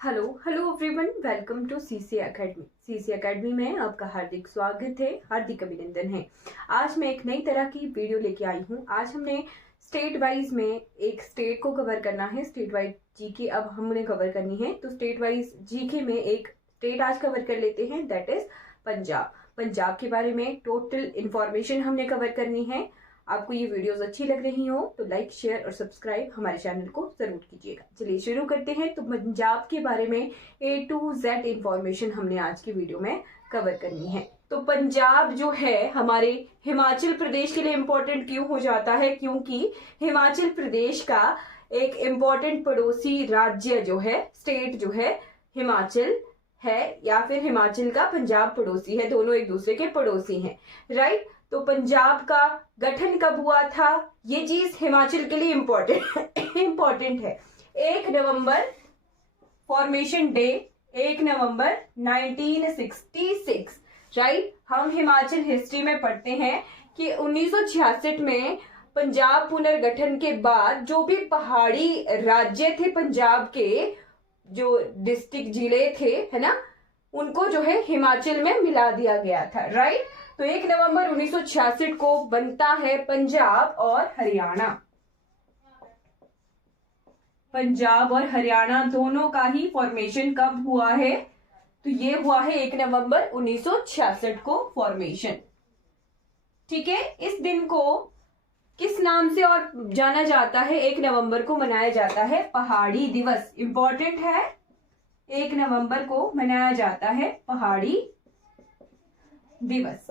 Hello hello everyone, welcome to CC academy. CC academy में आपका हार्दिक स्वागत है, हार्दिक अभिनंदन है। आज मैं एक नई तरह की वीडियो लेके आई हूँ। आज हमने स्टेट वाइज में एक स्टेट को कवर करना है। स्टेट वाइज जीके अब हमने कवर करनी है, तो स्टेट वाइज जीके में एक स्टेट आज कवर कर लेते हैं, दैट इज पंजाब। पंजाब के बारे में टोटल इंफॉर्मेशन हमने कवर करनी है। आपको ये वीडियोस अच्छी लग रही हो तो लाइक, शेयर और सब्सक्राइब हमारे चैनल को जरूर कीजिएगा। चलिए शुरू करते हैं। तो पंजाब के बारे में A to Z इंफॉर्मेशन हमने आज की वीडियो में कवर करनी है। तो पंजाब जो है हमारे हिमाचल प्रदेश के लिए इम्पोर्टेंट क्यों हो जाता है? क्योंकि हिमाचल प्रदेश का एक इम्पोर्टेंट पड़ोसी राज्य जो है, स्टेट जो है हिमाचल है, या फिर हिमाचल का पंजाब पड़ोसी है, दोनों एक दूसरे के पड़ोसी हैं, राइट। तो पंजाब का गठन कब हुआ था, ये चीज हिमाचल के लिए इम्पोर्टेंट है। 1 नवंबर फॉर्मेशन डे, 1 नवंबर 1966, राइट। हम हिमाचल हिस्ट्री में पढ़ते हैं कि 1966 में पंजाब पुनर्गठन के बाद जो भी पहाड़ी राज्य थे पंजाब के, जो डिस्ट्रिक्ट जिले थे, है ना, उनको जो है हिमाचल में मिला दिया गया था, राइट। तो 1 नवंबर 1966 को बनता है पंजाब और हरियाणा। पंजाब और हरियाणा दोनों का ही फॉर्मेशन कब हुआ है? तो ये हुआ है 1 नवंबर 1966 को फॉर्मेशन, ठीक है। इस दिन को किस नाम से और जाना जाता है? 1 नवंबर को मनाया जाता है पहाड़ी दिवस। इंपॉर्टेंट है, 1 नवंबर को मनाया जाता है पहाड़ी दिवस,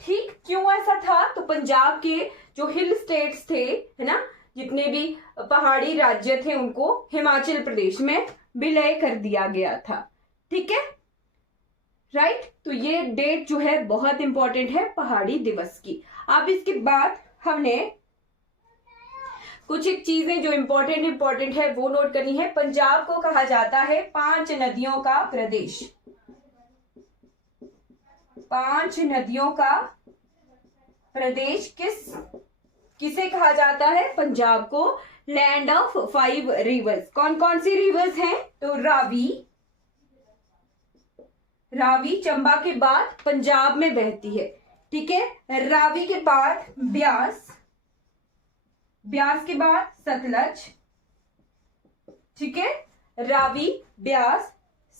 ठीक। क्यों ऐसा था? तो पंजाब के जो हिल स्टेट्स थे, है ना, जितने भी पहाड़ी राज्य थे, उनको हिमाचल प्रदेश में विलय कर दिया गया था, ठीक है, राइट। तो ये डेट जो है बहुत इंपॉर्टेंट है पहाड़ी दिवस की। अब इसके बाद हमने कुछ एक चीजें जो इंपॉर्टेंट है वो नोट करनी है। पंजाब को कहा जाता है 5 नदियों का प्रदेश। 5 नदियों का प्रदेश किसे कहा जाता है? पंजाब को लैंड ऑफ 5 रिवर्स। कौन कौन सी रिवर्स हैं? तो रावी चंबा के बाद पंजाब में बहती है, ठीक है। रावी के बाद ब्यास के बाद सतलज, ठीक है। रावी, ब्यास,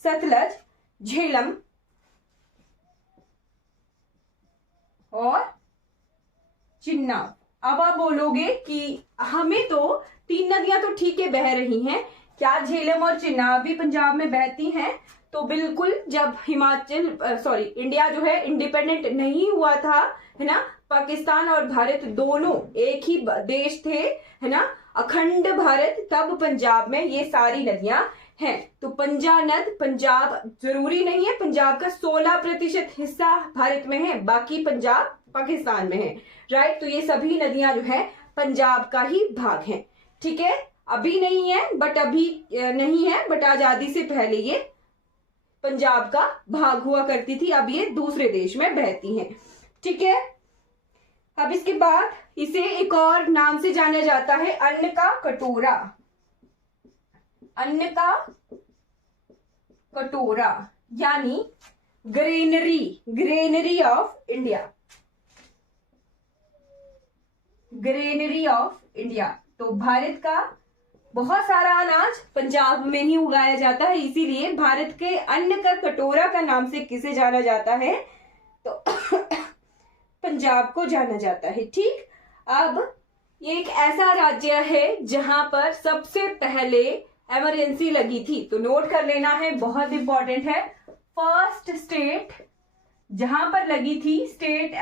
सतलज, झेलम और चिन्नाब। अब आप बोलोगे कि हमें तो 3 नदियां तो ठीक है बह रही हैं, क्या झेलम और चिन्नाब भी पंजाब में बहती हैं? तो बिल्कुल, जब इंडिया जो है इंडिपेंडेंट नहीं हुआ था, है ना, पाकिस्तान और भारत दोनों एक ही देश थे, है ना, अखंड भारत, तब पंजाब में ये सारी नदियां हैं। तो पंजाब जरूरी नहीं है, पंजाब का 16% हिस्सा भारत में है, बाकी पंजाब पाकिस्तान में है, राइट। तो ये सभी नदियां जो है पंजाब का ही भाग हैं, ठीक है। अभी नहीं है, बट आजादी से पहले ये पंजाब का भाग हुआ करती थी, अब ये दूसरे देश में बहती हैं, ठीक है। अब इसके बाद इसे एक और नाम से जाना जाता है, अन्न का कटोरा। अन्न का कटोरा यानी granary of India. Granary of India. तो भारत का बहुत सारा अनाज पंजाब में ही उगाया जाता है, इसीलिए भारत के अन्न का कटोरा का नाम से किसे जाना जाता है? तो पंजाब को जाना जाता है, ठीक। अब ये एक ऐसा राज्य है जहां पर सबसे पहले इमरजेंसी लगी थी, तो नोट कर लेना है, बहुत इंपॉर्टेंट है। फर्स्ट स्टेट जहां पर लगी थी स्टेट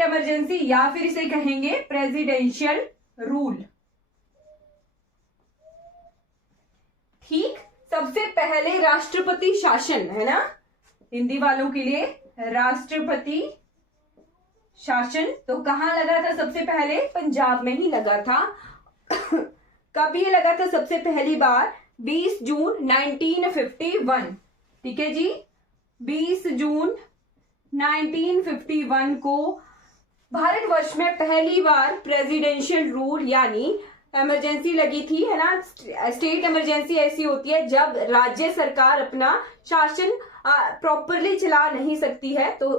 इमरजेंसी, या फिर इसे कहेंगे प्रेसिडेंशियल रूल, ठीक। सबसे पहले राष्ट्रपति शासन, है ना, हिंदी वालों के लिए राष्ट्रपति शासन, तो कहां लगा था सबसे पहले? पंजाब में ही लगा था। कब ये लगा था सबसे पहली बार? 20 जून 1951, ठीक है जी। 20 जून 1951 को भारतवर्ष में पहली बार प्रेसिडेंशियल रूल यानी इमरजेंसी लगी थी, है ना। स्टेट इमरजेंसी ऐसी होती है जब राज्य सरकार अपना शासन प्रॉपरली चला नहीं सकती है, तो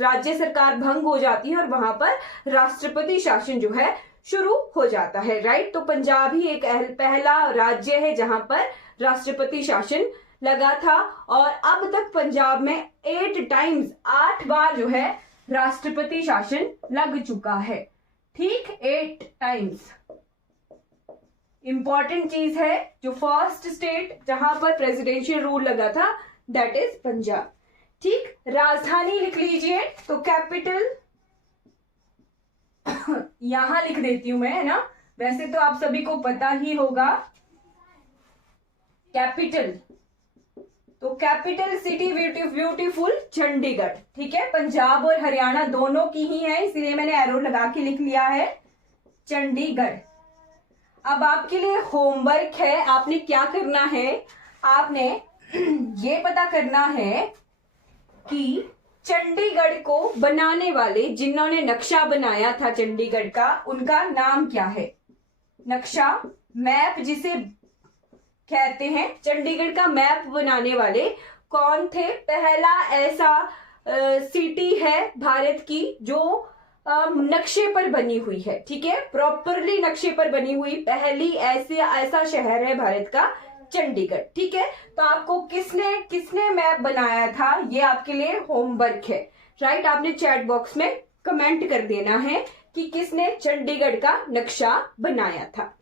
राज्य सरकार भंग हो जाती है और वहां पर राष्ट्रपति शासन जो है शुरू हो जाता है, राइट। तो पंजाब ही एक पहला राज्य है जहां पर राष्ट्रपति शासन लगा था, और अब तक पंजाब में 8 बार जो है राष्ट्रपति शासन लग चुका है, ठीक, 8 टाइम्स। इंपॉर्टेंट चीज है, जो फर्स्ट स्टेट जहां पर प्रेसिडेंशियल रूल लगा था दैट इज पंजाब, ठीक। राजधानी लिख लीजिए, तो कैपिटल यहां लिख देती हूं मैं, है ना। वैसे तो आप सभी को पता ही होगा कैपिटल, तो कैपिटल सिटी ब्यूटीफुल चंडीगढ़, ठीक है। पंजाब और हरियाणा दोनों की ही है, इसलिए मैंने एरो लगा के लिख लिया है चंडीगढ़। अब आपके लिए होमवर्क है, आपने क्या करना है, आपने ये पता करना है कि चंडीगढ़ को बनाने वाले, जिन्होंने नक्शा बनाया था चंडीगढ़ का, उनका नाम क्या है। नक्शा, मैप जिसे कहते हैं, चंडीगढ़ का मैप बनाने वाले कौन थे। पहला ऐसा सिटी है भारत की जो नक्शे पर बनी हुई है, ठीक है, प्रॉपरली नक्शे पर बनी हुई पहली ऐसा शहर है भारत का चंडीगढ़, ठीक है। तो आपको किसने मैप बनाया था, ये आपके लिए होमवर्क है, राइट। आपने चैट बॉक्स में कमेंट कर देना है कि किसने चंडीगढ़ का नक्शा बनाया था,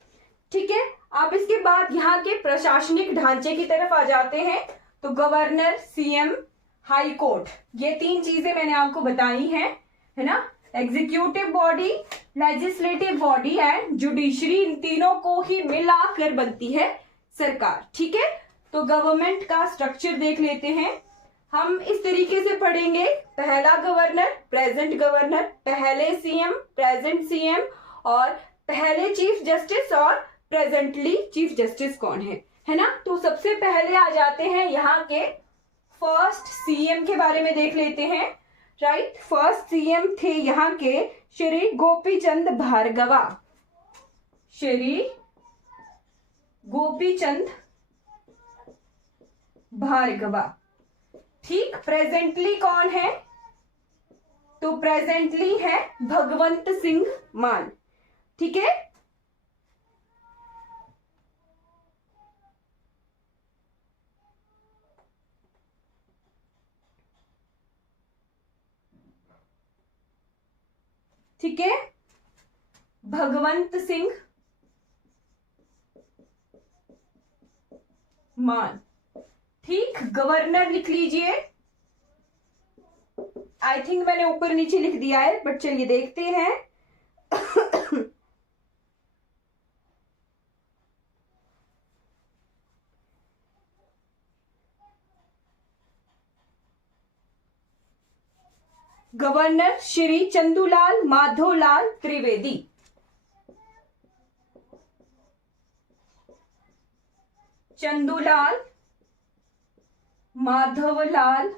ठीक है। आप इसके बाद यहाँ के प्रशासनिक ढांचे की तरफ आ जाते हैं, तो गवर्नर, सीएम, हाई कोर्ट, ये 3 चीजें मैंने आपको बताई हैं, है ना। Executive body, legislative body and judiciary, इन तीनों को ही मिलाकर बनती है सरकार, ठीक है। तो गवर्नमेंट का स्ट्रक्चर देख लेते हैं हम, इस तरीके से पढ़ेंगे। पहला गवर्नर, प्रेजेंट गवर्नर, पहले सीएम, प्रेजेंट सीएम, और पहले चीफ जस्टिस और प्रेजेंटली चीफ जस्टिस कौन है ना। तो सबसे पहले आ जाते हैं यहाँ के फर्स्ट सीएम के बारे में देख लेते हैं, राइट। फर्स्ट सीएम थे यहाँ के श्री गोपीचंद भार्गवा, श्री गोपीचंद भार्गवा, ठीक। प्रेजेंटली कौन है, तो प्रेजेंटली है भगवंत सिंह मान, ठीक है। ठीक है, भगवंत सिंह मान, ठीक। गवर्नर लिख लीजिए, आई थिंक मैंने ऊपर नीचे लिख दिया है, बट चलिए देखते हैं। गवर्नर श्री चंदूलाल माधोलाल त्रिवेदी, चंदूलाल माधवलाल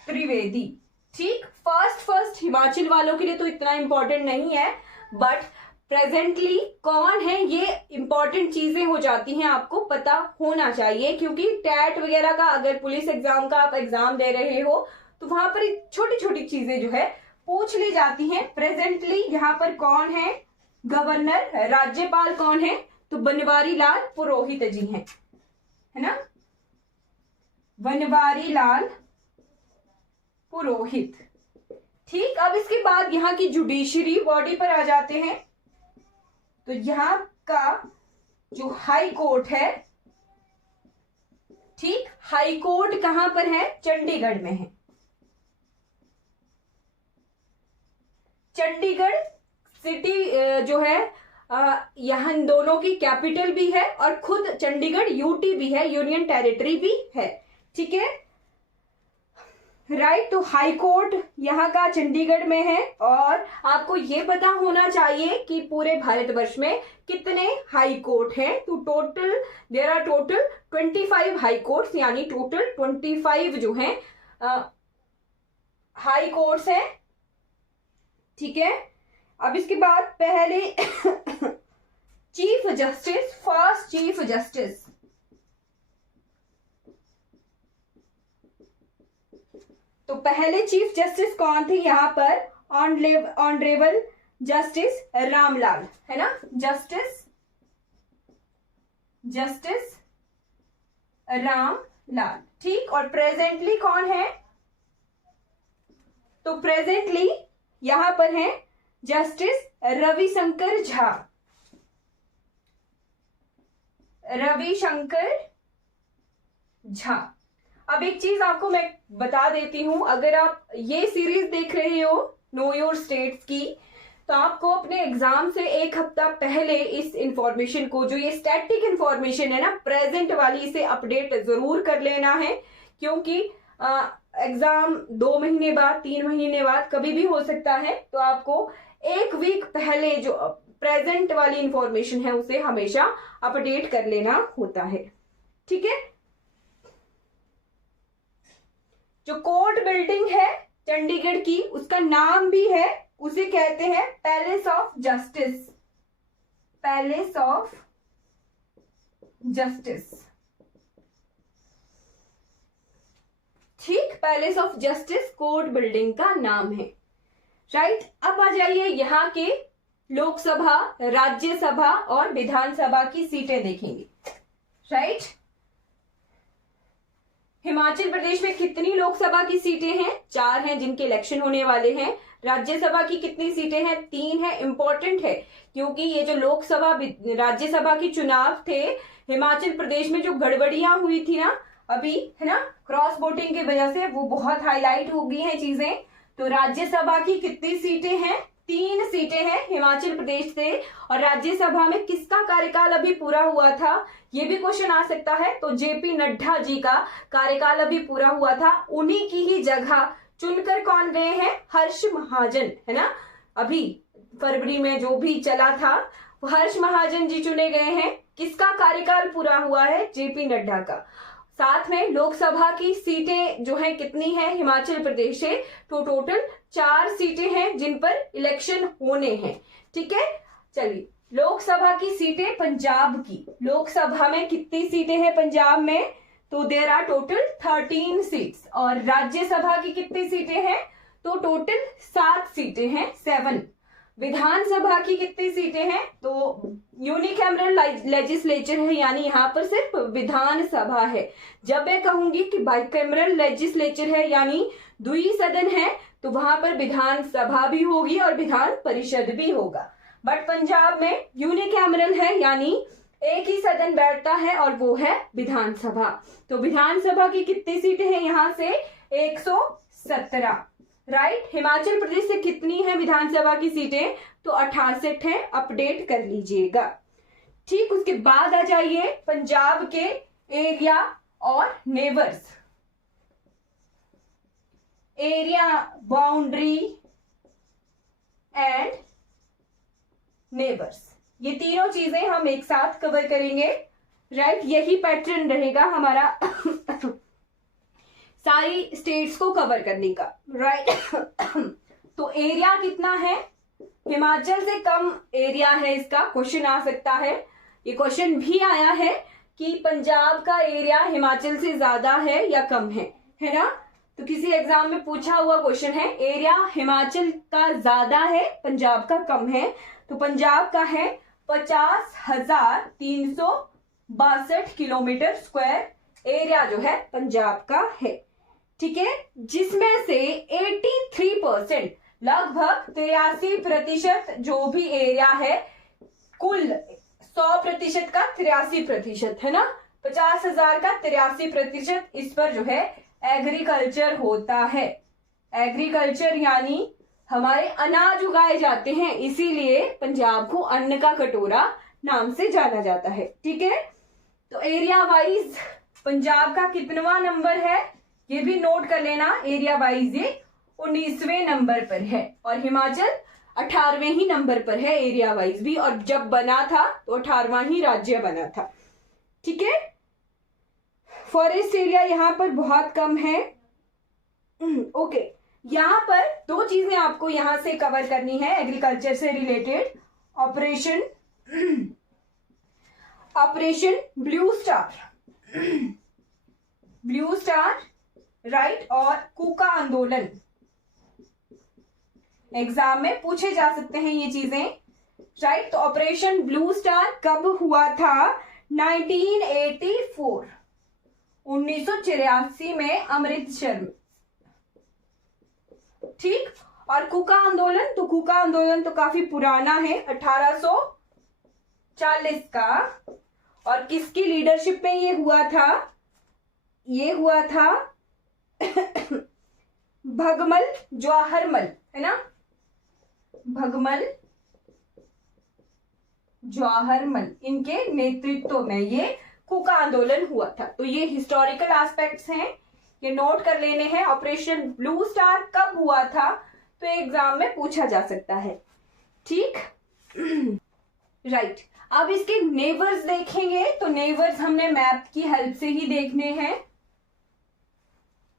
त्रिवेदी, ठीक। फर्स्ट हिमाचल वालों के लिए तो इतना इंपॉर्टेंट नहीं है, बट प्रेजेंटली कौन है ये इंपॉर्टेंट चीजें हो जाती हैं, आपको पता होना चाहिए, क्योंकि टैट वगैरह का अगर पुलिस एग्जाम का आप एग्जाम दे रहे हो तो वहां पर छोटी छोटी चीजें जो है पूछ ली जाती हैं। प्रेजेंटली यहाँ पर कौन है गवर्नर, राज्यपाल कौन है, तो बनवारी लाल पुरोहित जी हैं, है ना, बनवारी लाल पुरोहित, ठीक। अब इसके बाद यहाँ की जुडिशरी बॉडी पर आ जाते हैं, तो यहाँ का जो हाई कोर्ट है, ठीक, हाई कोर्ट कहां पर है, चंडीगढ़ में है। चंडीगढ़ सिटी जो है यहाँ दोनों की कैपिटल भी है, और खुद चंडीगढ़ यूटी भी है, यूनियन टेरिटरी भी है, ठीक है, राइट। तो हाई कोर्ट यहाँ का चंडीगढ़ में है, और आपको ये पता होना चाहिए कि पूरे भारतवर्ष में कितने हाई कोर्ट हैं। तो there are total 25 high courts, यानी टोटल 25 जो हैं हाई कोर्ट्स हैं, ठीक है। अब इसके बाद पहले जस्टिस, फर्स्ट चीफ जस्टिस। तो पहले चीफ जस्टिस कौन थे यहाँ पर? ऑनरेबल जस्टिस रामलाल, है ना, जस्टिस रामलाल, ठीक। और प्रेजेंटली कौन है? तो प्रेजेंटली यहां पर है जस्टिस रविशंकर झा, अब एक चीज आपको मैं बता देती हूं, अगर आप ये सीरीज देख रहे हो नो योर स्टेट्स की, तो आपको अपने एग्जाम से एक हफ्ता पहले इस इंफॉर्मेशन को, जो ये स्टैटिक इंफॉर्मेशन है ना, प्रेजेंट वाली, इसे अपडेट जरूर कर लेना है, क्योंकि एग्जाम 2 महीने बाद, 3 महीने बाद कभी भी हो सकता है। तो आपको एक वीक पहले जो प्रेजेंट वाली इंफॉर्मेशन है उसे हमेशा अपडेट कर लेना होता है, ठीक है। जो कोर्ट बिल्डिंग है चंडीगढ़ की, उसका नाम भी है, उसे कहते हैं palace of justice, palace of justice, ठीक। Palace of justice court building का नाम है, राइट। अब आ जाइए यहाँ के लोकसभा, राज्यसभा और विधानसभा की सीटें देखेंगे, राइट। हिमाचल प्रदेश में कितनी लोकसभा की सीटें हैं? 4 हैं जिनके इलेक्शन होने वाले हैं। राज्यसभा की कितनी सीटें हैं? 3 है। इंपॉर्टेंट है क्योंकि ये जो लोकसभा राज्यसभा के चुनाव थे हिमाचल प्रदेश में, जो गड़बड़ियां हुई थी ना अभी, है ना, क्रॉस वोटिंग की वजह से, वो बहुत हाईलाइट हो गई हैं चीजें। तो राज्यसभा की कितनी सीटें हैं? 3 सीटें हैं हिमाचल प्रदेश से। और राज्यसभा में किसका कार्यकाल अभी पूरा हुआ था, ये भी क्वेश्चन आ सकता है। तो जेपी नड्डा जी का कार्यकाल अभी पूरा हुआ था, उन्हीं की ही जगह चुनकर कौन गए हैं? हर्ष महाजन, है ना। अभी फरवरी में जो भी चला था, हर्ष महाजन जी चुने गए हैं। किसका कार्यकाल पूरा हुआ है? जेपी नड्डा का। साथ में लोकसभा की सीटें जो है कितनी है हिमाचल प्रदेश से? तो टोटल 4 सीटें हैं जिन पर इलेक्शन होने हैं, ठीक है। चलिए, लोकसभा की सीटें पंजाब की, लोकसभा में कितनी सीटें हैं पंजाब में? तो देयर आर टोटल 13 सीट्स। और राज्यसभा की कितनी सीटें हैं? तो टोटल 7 सीटें हैं, 7। विधानसभा की कितनी सीटें हैं? तो यूनिकैमरल लेजिस्लेचर है, यानी यहाँ पर सिर्फ विधानसभा है। जब मैं कहूंगी कि बाइकैमरल लेजिस्लेचर है, यानी द्विसदन है, तो वहां पर विधानसभा भी होगी और विधान परिषद भी होगा। बट पंजाब में यूनिकैमरल है, यानी एक ही सदन बैठता है और वो है विधानसभा। तो विधानसभा की कितनी सीटें हैं यहाँ से? 117, राइट। हिमाचल प्रदेश से कितनी है विधानसभा की सीटें? तो 68 है, अपडेट कर लीजिएगा, ठीक। उसके बाद आ जाइए पंजाब के एरिया और neighbours, area, boundary and neighbours, ये तीनों चीजें हम एक साथ कवर करेंगे, राइट। यही पैटर्न रहेगा हमारा सारी स्टेट्स को कवर करने का, राइट। तो एरिया कितना है? हिमाचल से कम एरिया है, इसका क्वेश्चन आ सकता है। ये क्वेश्चन भी आया है कि पंजाब का एरिया हिमाचल से ज्यादा है या कम है ना। तो किसी एग्जाम में पूछा हुआ क्वेश्चन है, एरिया हिमाचल का ज्यादा है, पंजाब का कम है। तो पंजाब का है 50,362 किलोमीटर स्क्वायर एरिया जो है पंजाब का है, ठीक है। जिसमें से 83%, लगभग 83% जो भी एरिया है, कुल 100% का 83% है ना, 50,000 का 83% इस पर जो है एग्रीकल्चर होता है। एग्रीकल्चर यानी हमारे अनाज उगाए जाते हैं, इसीलिए पंजाब को अन्न का कटोरा नाम से जाना जाता है, ठीक है। तो एरिया वाइज पंजाब का कितनवां नंबर है ये भी नोट कर लेना। एरिया वाइज ये 19वें नंबर पर है और हिमाचल 18वें ही नंबर पर है एरिया वाइज भी। और जब बना था तो 18वां ही राज्य बना था, ठीक है। फॉरेस्ट एरिया यहाँ पर बहुत कम है, ओके। यहाँ पर 2 चीजें आपको यहाँ से कवर करनी है एग्रीकल्चर से related. Operation operation blue star, blue star, right, और कूका आंदोलन, एग्जाम में पूछे जा सकते हैं ये चीजें, राइट। तो ऑपरेशन ब्लू स्टार कब हुआ था? 1984, 1984 में अमृतसर में, ठीक। और कूका आंदोलन, तो कूका आंदोलन तो काफी पुराना है, 1840 का, और किसकी लीडरशिप में ये हुआ था? ये हुआ था भगमल जवाहरमल, है ना, भगमल जवाहरमल, इनके नेतृत्व में ये कूका आंदोलन हुआ था। तो ये हिस्टोरिकल एस्पेक्ट्स हैं, ये नोट कर लेने हैं। ऑपरेशन ब्लू स्टार कब हुआ था? तो एग्जाम में पूछा जा सकता है, ठीक, राइट। अब इसके नेबर्स देखेंगे, तो नेबर्स हमने मैप की हेल्प से ही देखने हैं,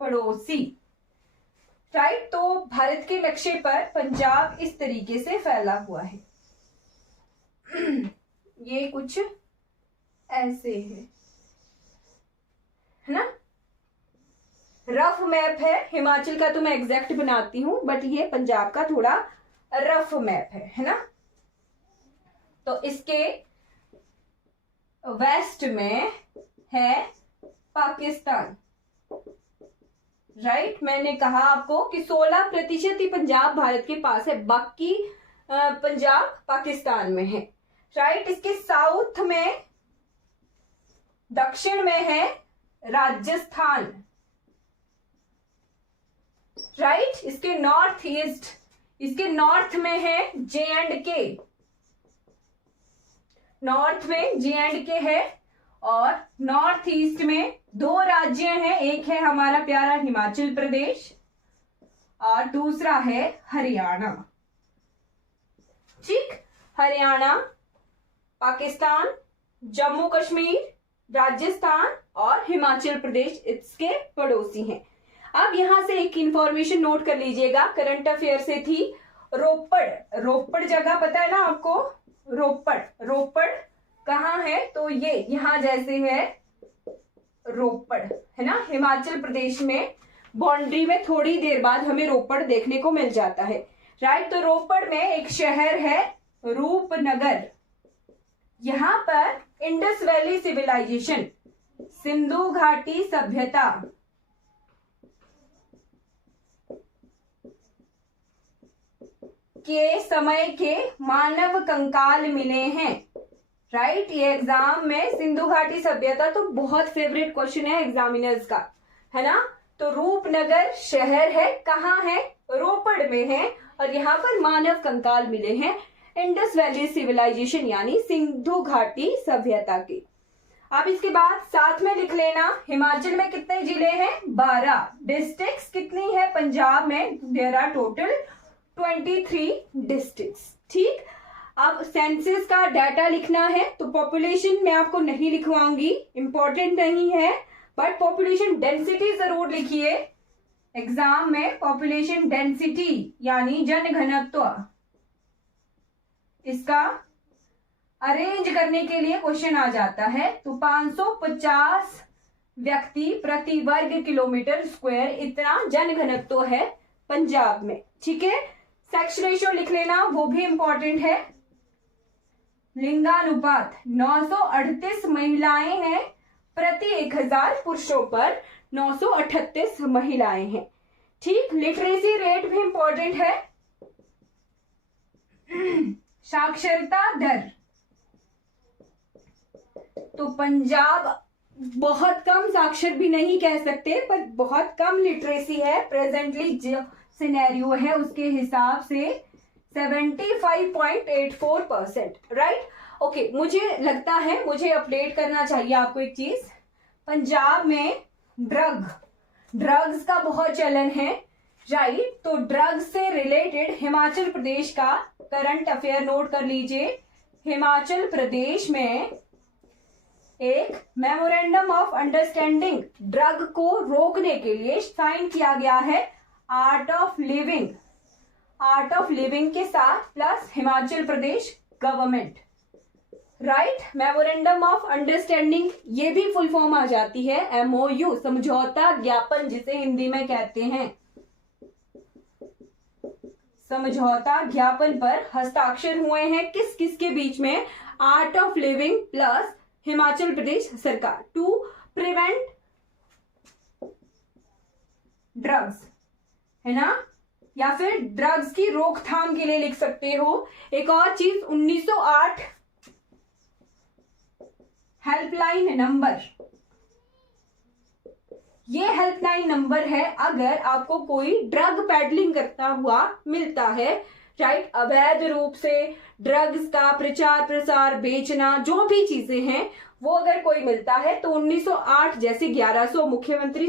पड़ोसी, राइट। तो भारत के नक्शे पर पंजाब इस तरीके से फैला हुआ है, ये कुछ ऐसे है ना, रफ मैप है। हिमाचल का तो मैं एग्जैक्ट बनाती हूं, बट ये पंजाब का थोड़ा रफ मैप है ना। तो इसके वेस्ट में है पाकिस्तान, राइट। मैंने कहा आपको कि 16% ही पंजाब भारत के पास है, बाकी पंजाब पाकिस्तान में है, राइट। इसके साउथ में, दक्षिण में है राजस्थान, राइट। इसके नॉर्थ ईस्ट, इसके नॉर्थ में है J&K, नॉर्थ में J&K है, और नॉर्थ ईस्ट में 2 राज्य हैं, एक है हमारा प्यारा हिमाचल प्रदेश और दूसरा है हरियाणा, ठीक। हरियाणा, पाकिस्तान, जम्मू कश्मीर, राजस्थान और हिमाचल प्रदेश इसके पड़ोसी हैं। अब यहां से एक इंफॉर्मेशन नोट कर लीजिएगा, करंट अफेयर से थी। रोपड़, रोपड़ जगह पता है ना आपको? रोपड़, रोपड़ कहाँ है? तो ये यहां जैसे है रोपड़, है ना, हिमाचल प्रदेश में बाउंड्री में थोड़ी देर बाद हमें रोपड़ देखने को मिल जाता है, राइट। तो रोपड़ में एक शहर है रूपनगर, यहां पर इंडस वैली सिविलाइजेशन, सिंधु घाटी सभ्यता के समय के मानव कंकाल मिले हैं, राइट। ये एग्जाम में सिंधु घाटी सभ्यता तो बहुत फेवरेट क्वेश्चन है एग्जामिनर्स का, है ना। तो रूपनगर शहर है, कहाँ है? रोपड़ में है, और यहाँ पर मानव कंकाल मिले हैं इंडस वैली सिविलाइजेशन यानी सिंधु घाटी सभ्यता की। अब इसके बाद साथ में लिख लेना, हिमाचल में कितने जिले हैं? 12। डिस्ट्रिक्ट्स कितनी है पंजाब में? देयर आर टोटल 23 डिस्ट्रिक्ट्स, ठीक। अब सेंसस का डाटा लिखना है, तो पॉपुलेशन मैं आपको नहीं लिखवाऊंगी, इंपॉर्टेंट नहीं है, बट पॉपुलेशन डेंसिटी जरूर लिखिए एग्जाम में। पॉपुलेशन डेंसिटी यानी जनघनत्व, इसका अरेंज करने के लिए क्वेश्चन आ जाता है। तो 550 व्यक्ति प्रति वर्ग किलोमीटर स्क्वायर, इतना जनघनत्व है पंजाब में, ठीक है। सेक्स रेशियो लिख लेना, वो भी इंपॉर्टेंट है। लिंगानुपात 938 महिलाएं हैं प्रति 1000 पुरुषों पर 938 महिलाएं हैं, ठीक। लिटरेसी रेट भी इंपॉर्टेंट है। साक्षरता दर, तो पंजाब बहुत कम साक्षर भी नहीं कह सकते, पर बहुत कम लिटरेसी है प्रेजेंटली, जो सिनेरियो है उसके हिसाब से 75.84%, राइट। ओके, मुझे लगता है मुझे अपडेट करना चाहिए आपको एक चीज, पंजाब में ड्रग्स का बहुत चलन है, राइट। तो ड्रग्स से रिलेटेड हिमाचल प्रदेश का करंट अफेयर नोट कर लीजिए। हिमाचल प्रदेश में एक मेमोरेंडम ऑफ अंडरस्टैंडिंग ड्रग को रोकने के लिए साइन किया गया है आर्ट ऑफ लिविंग के साथ plus Himachal Pradesh government, right, memorandum of understanding, ये भी फुल फॉर्म आ जाती है MOU, समझौता ज्ञापन जिसे हिंदी में कहते हैं। समझौता ज्ञापन पर हस्ताक्षर हुए हैं किस किस के बीच में? Art of Living plus Himachal Pradesh सरकार टू प्रिवेंट ड्रग्स, है ना, या फिर ड्रग्स की रोकथाम के लिए लिख सकते हो। एक और चीज 1908 हेल्पलाइन नंबर, ये हेल्पलाइन नंबर है अगर आपको कोई ड्रग पेडलिंग करता हुआ मिलता है, राइट, अवैध रूप से ड्रग्स का प्रचार प्रसार बेचना जो भी चीजें हैं वो अगर कोई मिलता है तो 1908 जैसे 1100 मुख्यमंत्री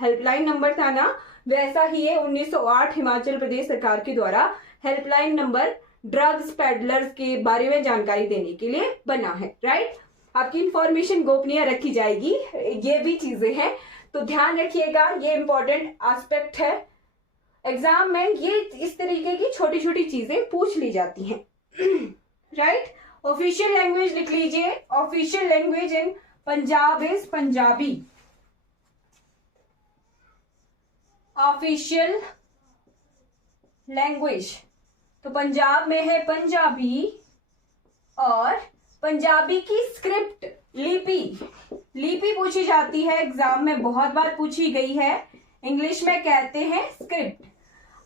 हेल्पलाइन नंबर था ना, वैसा ही है 1908 हिमाचल प्रदेश सरकार के द्वारा हेल्पलाइन नंबर ड्रग्स पेडलर्स के बारे में जानकारी देने के लिए बना है, राइट। आपकी इंफॉर्मेशन गोपनीय रखी जाएगी, ये भी चीजें हैं तो ध्यान रखिएगा, ये इंपॉर्टेंट एस्पेक्ट है। एग्जाम में ये इस तरीके की छोटी छोटी चीजें पूछ ली जाती हैं, राइट। ऑफिशियल लैंग्वेज लिख लीजिए, official language in Punjab is Punjabi, official language तो पंजाब में है पंजाबी, और पंजाबी की स्क्रिप्ट लिपि पूछी जाती है, एग्जाम में बहुत बार पूछी गई है, इंग्लिश में कहते हैं स्क्रिप्ट।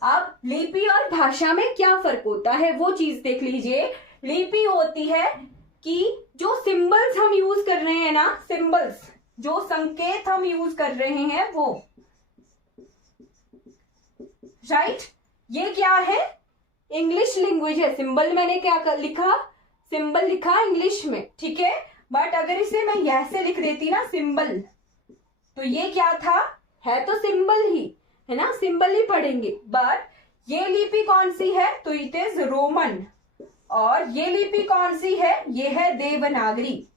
अब लिपि और भाषा में क्या फर्क होता है वो चीज देख लीजिए। लिपि होती है कि जो सिंबल्स हम यूज कर रहे हैं ना, सिंबल्स जो संकेत हम यूज कर रहे हैं वो, राइट, ये क्या है, इंग्लिश लैंग्वेज है। सिंबल मैंने क्या लिखा, सिंबल लिखा इंग्लिश में, ठीक है, बट अगर इसे मैं ऐसे लिख देती ना सिंबल, तो ये क्या था, है तो सिंबल ही, है ना, सिंबल ही पढ़ेंगे। बट ये लिपि कौन सी है, तो इट इज रोमन, और ये लिपि कौन सी है, ये है देवनागरी,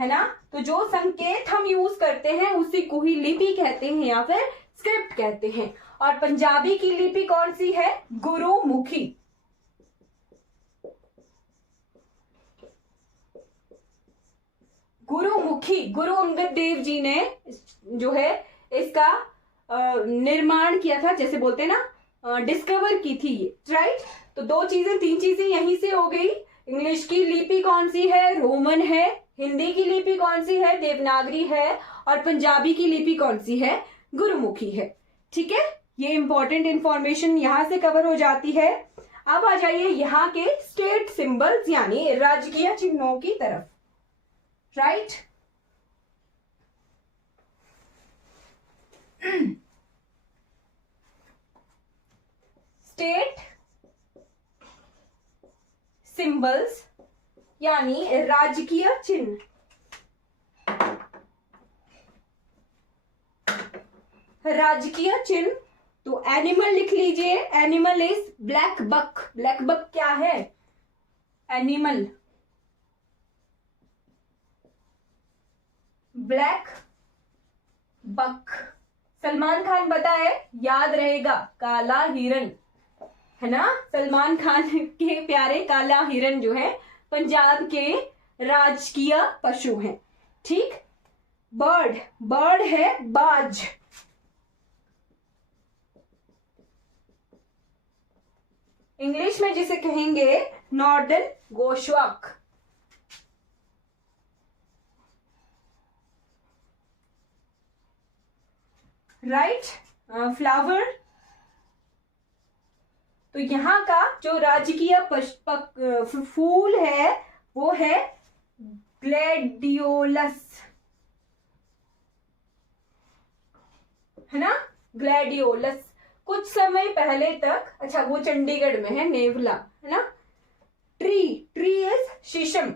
है ना। तो जो संकेत हम यूज करते हैं उसी को ही लिपि कहते हैं या फिर स्क्रिप्ट कहते हैं। और पंजाबी की लिपि कौन सी है, गुरुमुखी, गुरुमुखी। गुरु अंगद देव जी ने जो है इसका निर्माण किया था, जैसे बोलते हैं ना, डिस्कवर की थी ये, राइट। तो दो चीजें, तीन चीजें यहीं से हो गई। इंग्लिश की लिपि कौन सी है, रोमन है, हिंदी की लिपि कौन सी है, देवनागरी है, और पंजाबी की लिपि कौन सी है, गुरुमुखी है, ठीक है। ये इंपॉर्टेंट इंफॉर्मेशन यहां से कवर हो जाती है। अब आ जाइए यहाँ के स्टेट सिंबल्स यानी राजकीय चिन्हों की तरफ, राइट। स्टेट सिंबल्स यानी राजकीय चिन्ह। राजकीय चिन्ह तो एनिमल लिख लीजिए, animal is blackbuck. Blackbuck क्या है, animal, blackbuck. Salman Khan बताए, याद रहेगा, काला हिरन, है ना, सलमान खान के प्यारे काला हिरन जो है पंजाब के राजकीय पशु हैं, ठीक। बर्ड, बर्ड है बाज, इंग्लिश में जिसे कहेंगे नॉर्दर्न गोश्वाक, राइट। फ्लावर तो यहाँ का जो राजकीय फूल है वो है ग्लैडियोलस, है ना, ग्लैडियोलस। कुछ समय पहले तक, अच्छा वो चंडीगढ़ में है, नेवला, है ना। ट्री, ट्री इज शीशम,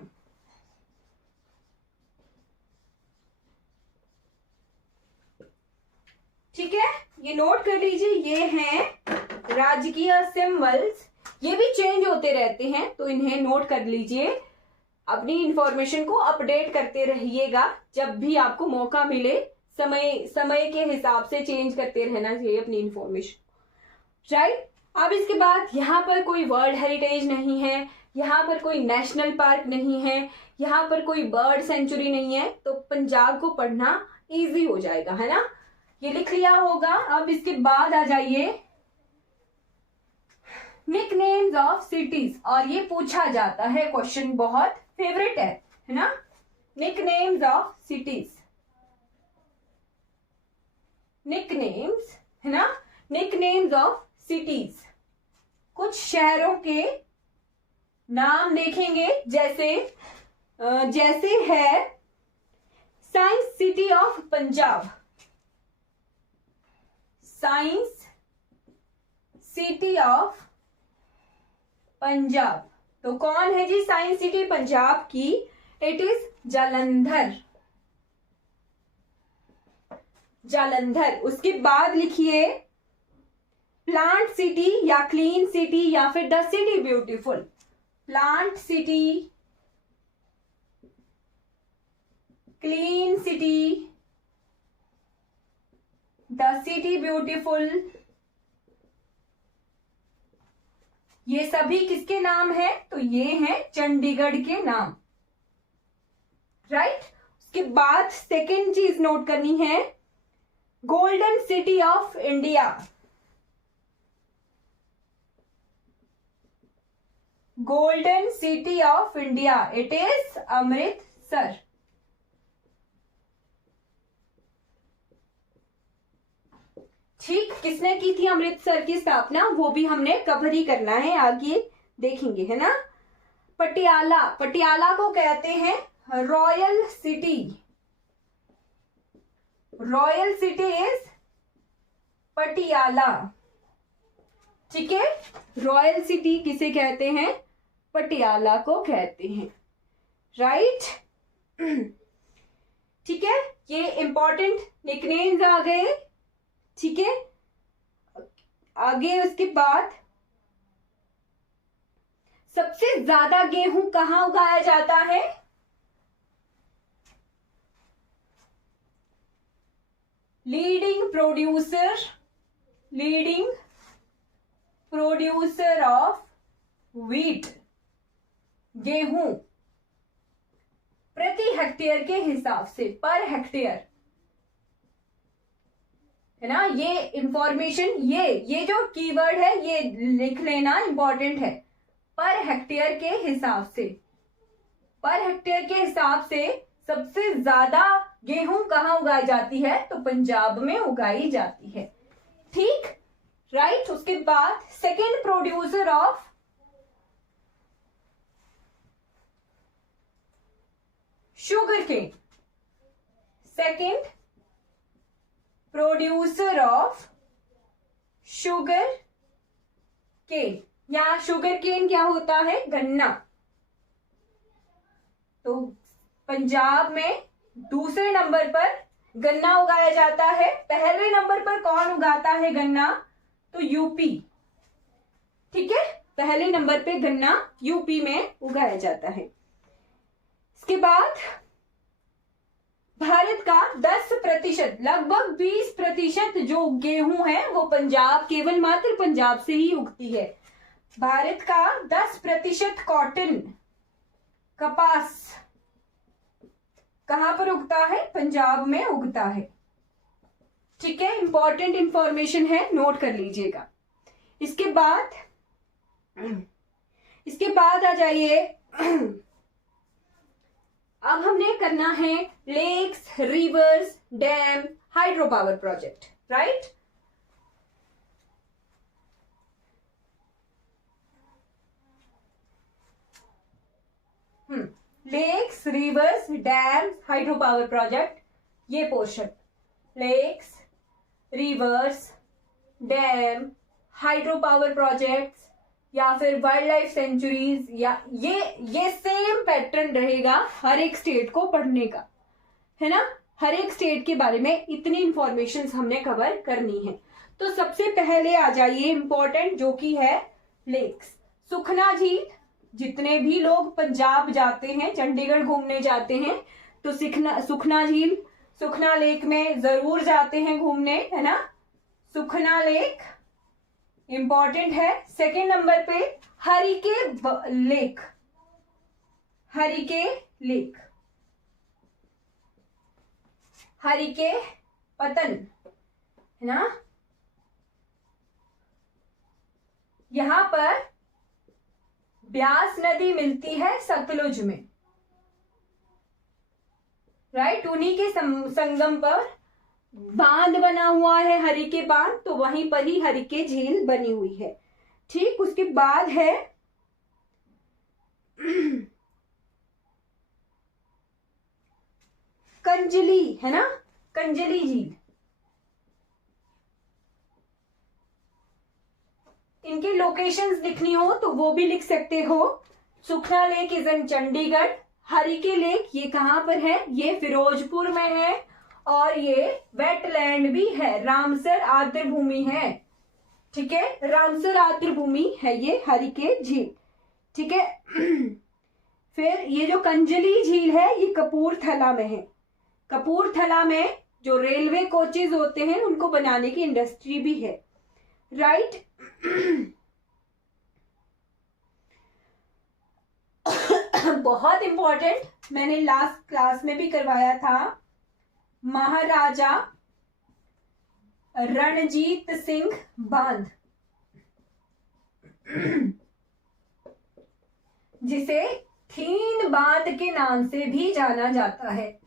ठीक है, ये नोट कर लीजिए, ये हैं राजकीय सिंबल्स। ये भी चेंज होते रहते हैं तो इन्हें नोट कर लीजिए, अपनी इंफॉर्मेशन को अपडेट करते रहिएगा जब भी आपको मौका मिले। समय के हिसाब से चेंज करते रहना चाहिए अपनी इंफॉर्मेशन, राइट। अब इसके बाद यहाँ पर कोई वर्ल्ड हेरिटेज नहीं है, यहाँ पर कोई नेशनल पार्क नहीं है, यहाँ पर कोई बर्ड सेंचुरी नहीं है, तो पंजाब को पढ़ना इजी हो जाएगा, है ना। ये लिख लिया होगा। अब इसके बाद आ जाइए निकनेम्स ऑफ सिटीज, और ये पूछा जाता है क्वेश्चन, बहुत फेवरेट है ना। निकनेम्स ऑफ सिटीज, निकनेम्स है ना, निकनेम्स ऑफ सिटीज, कुछ शहरों के नाम देखेंगे। जैसे है science city of Punjab, science city of Punjab, तो कौन है जी साइंस सिटी पंजाब की? It is Jalandhar, Jalandhar. उसके बाद लिखिए प्लांट सिटी या क्लीन सिटी या फिर the city beautiful. Plant city, clean city, the city beautiful, ये सभी किसके नाम है? तो ये हैं चंडीगढ़ के नाम, राइट। उसके बाद सेकेंड चीज नोट करनी है, golden city of India, golden city of India, it is Amritsar. ठीक, किसने की थी अमृतसर की स्थापना? वो भी हमने कवर ही करना है, आगे देखेंगे, है ना। पटियाला, पटियाला को कहते हैं royal city, royal city is Patiala, ठीक है। रॉयल सिटी किसे कहते हैं? पटियाला को कहते हैं, राइट। ठीक है, ये इंपॉर्टेंट निकनेम्स आ गए, ठीक है। आगे उसके बाद सबसे ज्यादा गेहूं कहां उगाया जाता है? Leading producer, leading producer of wheat, गेहूं प्रति हेक्टेयर के हिसाब से, पर हेक्टेयर, है ना। ये इंफॉर्मेशन, ये जो कीवर्ड है ये लिख लेना, इंपॉर्टेंट है। पर हेक्टेयर के हिसाब से, पर हेक्टेयर के हिसाब से सबसे ज्यादा गेहूं कहां उगाई जाती है? तो पंजाब में उगाई जाती है, ठीक, राइट। उसके बाद second producer of sugarcane, second producer of sugarcane, या शुगर केन क्या होता है? गन्ना। तो पंजाब में दूसरे नंबर पर गन्ना उगाया जाता है, पहले नंबर पर कौन उगाता है गन्ना? तो यूपी, ठीक है। पहले नंबर पे गन्ना यूपी में उगाया जाता है। इसके बाद भारत का 10%, लगभग 20% जो गेहूं है वो पंजाब, केवल मात्र पंजाब से ही उगती है। भारत का 10% कॉटन, कपास कहां पर उगता है? पंजाब में उगता है, ठीक है। इंपॉर्टेंट इंफॉर्मेशन है, नोट कर लीजिएगा। इसके बाद आ जाइए, अब हमने करना है lakes, rivers, dam, hydro power project, right. Lakes, rivers, dam, hydro power project, ये portion, lakes, rivers, dam, hydro power projects या फिर वाइल्ड लाइफ सेंचुरीज, या ये सेम पैटर्न रहेगा हर एक स्टेट को पढ़ने का, है ना। हर एक स्टेट के बारे में इतनी इंफॉर्मेशन हमने कवर करनी है। तो सबसे पहले आ जाइए इंपॉर्टेंट, जो कि है लेक्स। सुखना झील, जितने भी लोग पंजाब जाते हैं, चंडीगढ़ घूमने जाते हैं, तो सुखना झील, सुखना लेक में जरूर जाते हैं घूमने, है ना। सुखना लेक, इंपॉर्टेंट है। सेकेंड नंबर पे हरिके लेक, हरिके लेक, हरिके पतन है ना, यहां पर ब्यास नदी मिलती है सतलुज में, राइट। उन्हीं के संगम पर बांध बना हुआ है, हरिके बांध, तो वहीं पर ही हरिके झील बनी हुई है। ठीक, उसके बाद है कंजली, है ना, कंजली झील। इनके लोकेशंस लिखनी हो तो वो भी लिख सकते हो। Sukhna lake is in Chandigarh, Harike lake ये कहां पर है, ये फिरोजपुर में है, और ये वेटलैंड भी है, रामसर आर्द्र भूमि है। ठीक है, रामसर आर्द्र भूमि है ये हरिके झील। ठीक है, फिर ये जो कंजली झील है ये कपूरथला में है। कपूरथला में जो रेलवे कोचेज होते हैं उनको बनाने की इंडस्ट्री भी है, राइट। बहुत इंपॉर्टेंट, मैंने लास्ट क्लास में भी करवाया था, महाराजा रणजीत सिंह बांध, जिसे थीन बांध के नाम से भी जाना जाता है।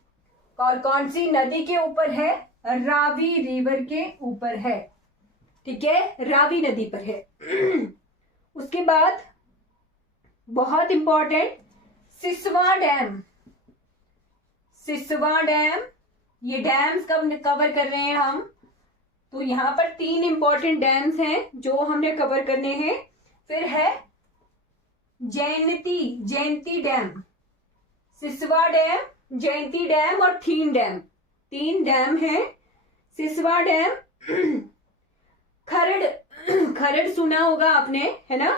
और कौन सी नदी के ऊपर है, रावी रिवर के ऊपर है। ठीक है, रावी नदी पर है। उसके बाद बहुत important Siswa dam, Siswa dam, ये डैम्स कब कवर कर रहे हैं हम, तो यहां पर 3 इंपॉर्टेंट डैम्स हैं जो हमने कवर करने हैं। फिर है जयंती डैम, सिसवा डैम, जयंती डैम और थीन डैम, 3 डैम हैं। सिसवा डैम, खरड़ सुना होगा आपने, है ना,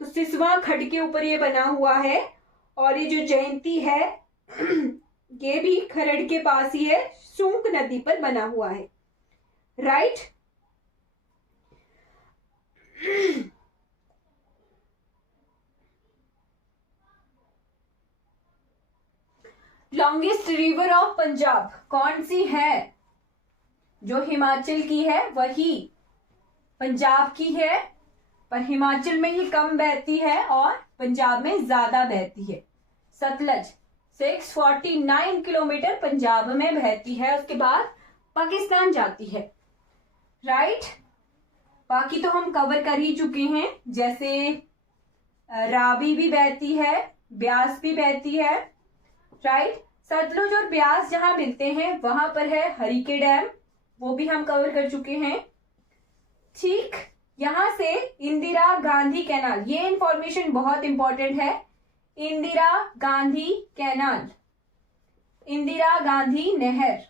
तो सिसवा खड के ऊपर ये बना हुआ है। और ये जो जयंती है ये भी खरड़ के पास ही है, सूंक नदी पर बना हुआ है, right. Longest river of Punjab कौन सी है, जो हिमाचल की है वही पंजाब की है, पर हिमाचल में ये कम बहती है और पंजाब में ज्यादा बहती है। सतलज 649 किलोमीटर पंजाब में बहती है, उसके बाद पाकिस्तान जाती है, राइट। बाकी तो हम कवर कर ही चुके हैं, जैसे रावी भी बहती है, ब्यास भी बहती है, राइट। सतलुज और ब्यास जहां मिलते हैं वहां पर है हरिके डैम, वो भी हम कवर कर चुके हैं। ठीक, यहां से इंदिरा गांधी कैनाल, ये इंफॉर्मेशन बहुत इंपॉर्टेंट है। इंदिरा गांधी कैनाल, इंदिरा गांधी नहर,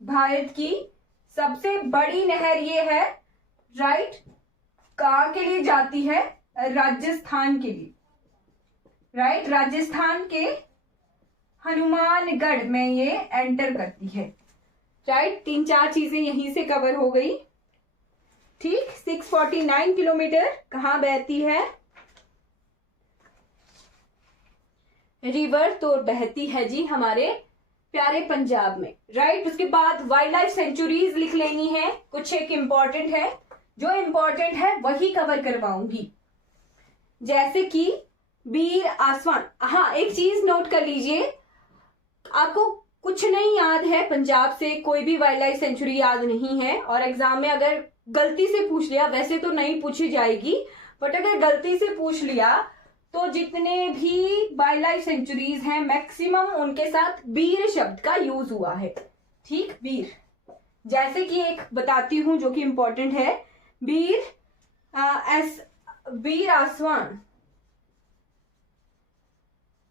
भारत की सबसे बड़ी नहर ये है, राइट। कहां के लिए जाती है, राजस्थान के लिए, राइट। राजस्थान के हनुमानगढ़ में ये एंटर करती है, राइट। 3-4 चीजें यहीं से कवर हो गई। ठीक, 649 किलोमीटर कहां बहती है रिवर, तो बहती है जी हमारे प्यारे पंजाब में, राइट। उसके बाद वाइल्ड लाइफ सेंचुरीज लिख लेनी है, कुछ एक इंपॉर्टेंट है, जो इंपॉर्टेंट है वही कवर करवाऊंगी, जैसे कि बीर आसवान। हाँ, एक चीज नोट कर लीजिए, आपको कुछ नहीं याद है, पंजाब से कोई भी वाइल्ड लाइफ सेंचुरी याद नहीं है, और एग्जाम में अगर गलती से पूछ लिया, वैसे तो नहीं पूछी जाएगी, बट अगर गलती से पूछ लिया तो जितने भी वाइल्ड लाइफ सेंचुरीज हैं मैक्सिमम उनके साथ बीर शब्द का यूज हुआ है। ठीक, बीर, जैसे कि एक बताती हूं जो कि इंपॉर्टेंट है, Bir Aishvan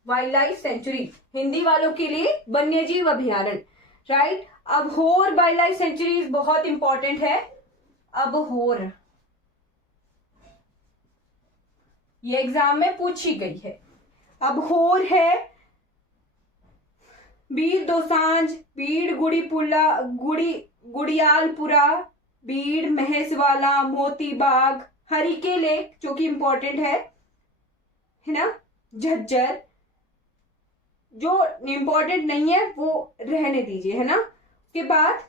wildlife sanctuary, Hindi वालों के लिए वन्यजीव अभयारण्य, right. Abohar wildlife sanctuaries बहुत इंपॉर्टेंट है, अबहोर, ये एग्जाम में पूछी गई है। अबहोर है बीर दोसांझ, बीड़ गुड़ीपुला, गुड़ियालपुरा, बीड़, महेशवाला, मोती बाग, हरिके लेक जो कि इंपॉर्टेंट है ना, झज्जर। जो इंपॉर्टेंट नहीं है वो रहने दीजिए, है ना। उसके बाद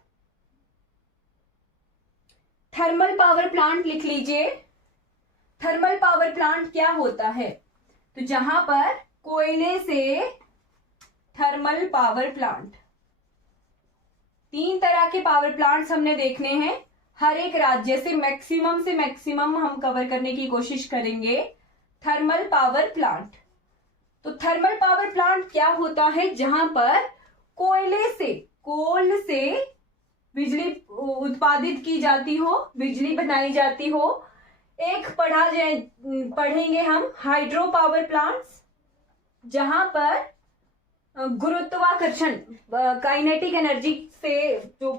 थर्मल पावर प्लांट लिख लीजिए। थर्मल पावर प्लांट क्या होता है? तो जहां पर कोयले से थर्मल पावर प्लांट, 3 तरह के पावर प्लांट्स हमने देखने हैं हर एक राज्य से मैक्सिमम हम कवर करने की कोशिश करेंगे। थर्मल पावर प्लांट, तो थर्मल पावर प्लांट क्या होता है? जहां पर कोल से बिजली उत्पादित की जाती हो, बिजली बनाई जाती हो। एक पढ़ेंगे हम हाइड्रो पावर प्लांट्स, जहां पर गुरुत्वाकर्षण काइनेटिक एनर्जी से, जो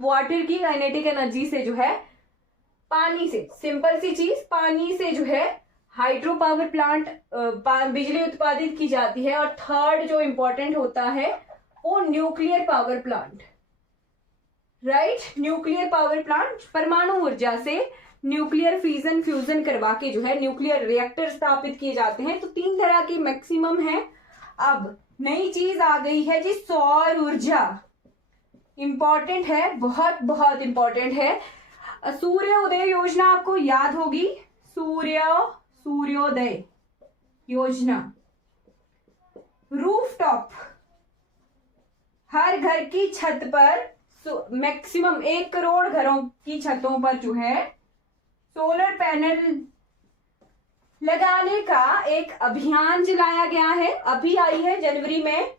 वाटर की काइनेटिक एनर्जी से जो है, पानी से, सिंपल सी चीज, पानी से जो है हाइड्रो पावर प्लांट बिजली उत्पादित की जाती है। और थर्ड जो इंपॉर्टेंट होता है वो nuclear power plant, right. Nuclear power plant परमाणु ऊर्जा से न्यूक्लियर फ्यूजन करवा के जो है न्यूक्लियर रिएक्टर स्थापित किए जाते हैं। तो 3 तरह की मैक्सिमम है। अब नई चीज आ गई है जी, सौर ऊर्जा। इंपॉर्टेंट है, बहुत बहुत इंपॉर्टेंट है। सूर्योदय योजना आपको याद होगी, सूर्योदय योजना। रूफटॉप, हर घर की छत पर, मैक्सिमम 1 करोड़ घरों की छतों पर जो है सोलर पैनल लगाने का एक अभियान चलाया गया है। अभी आई है जनवरी में,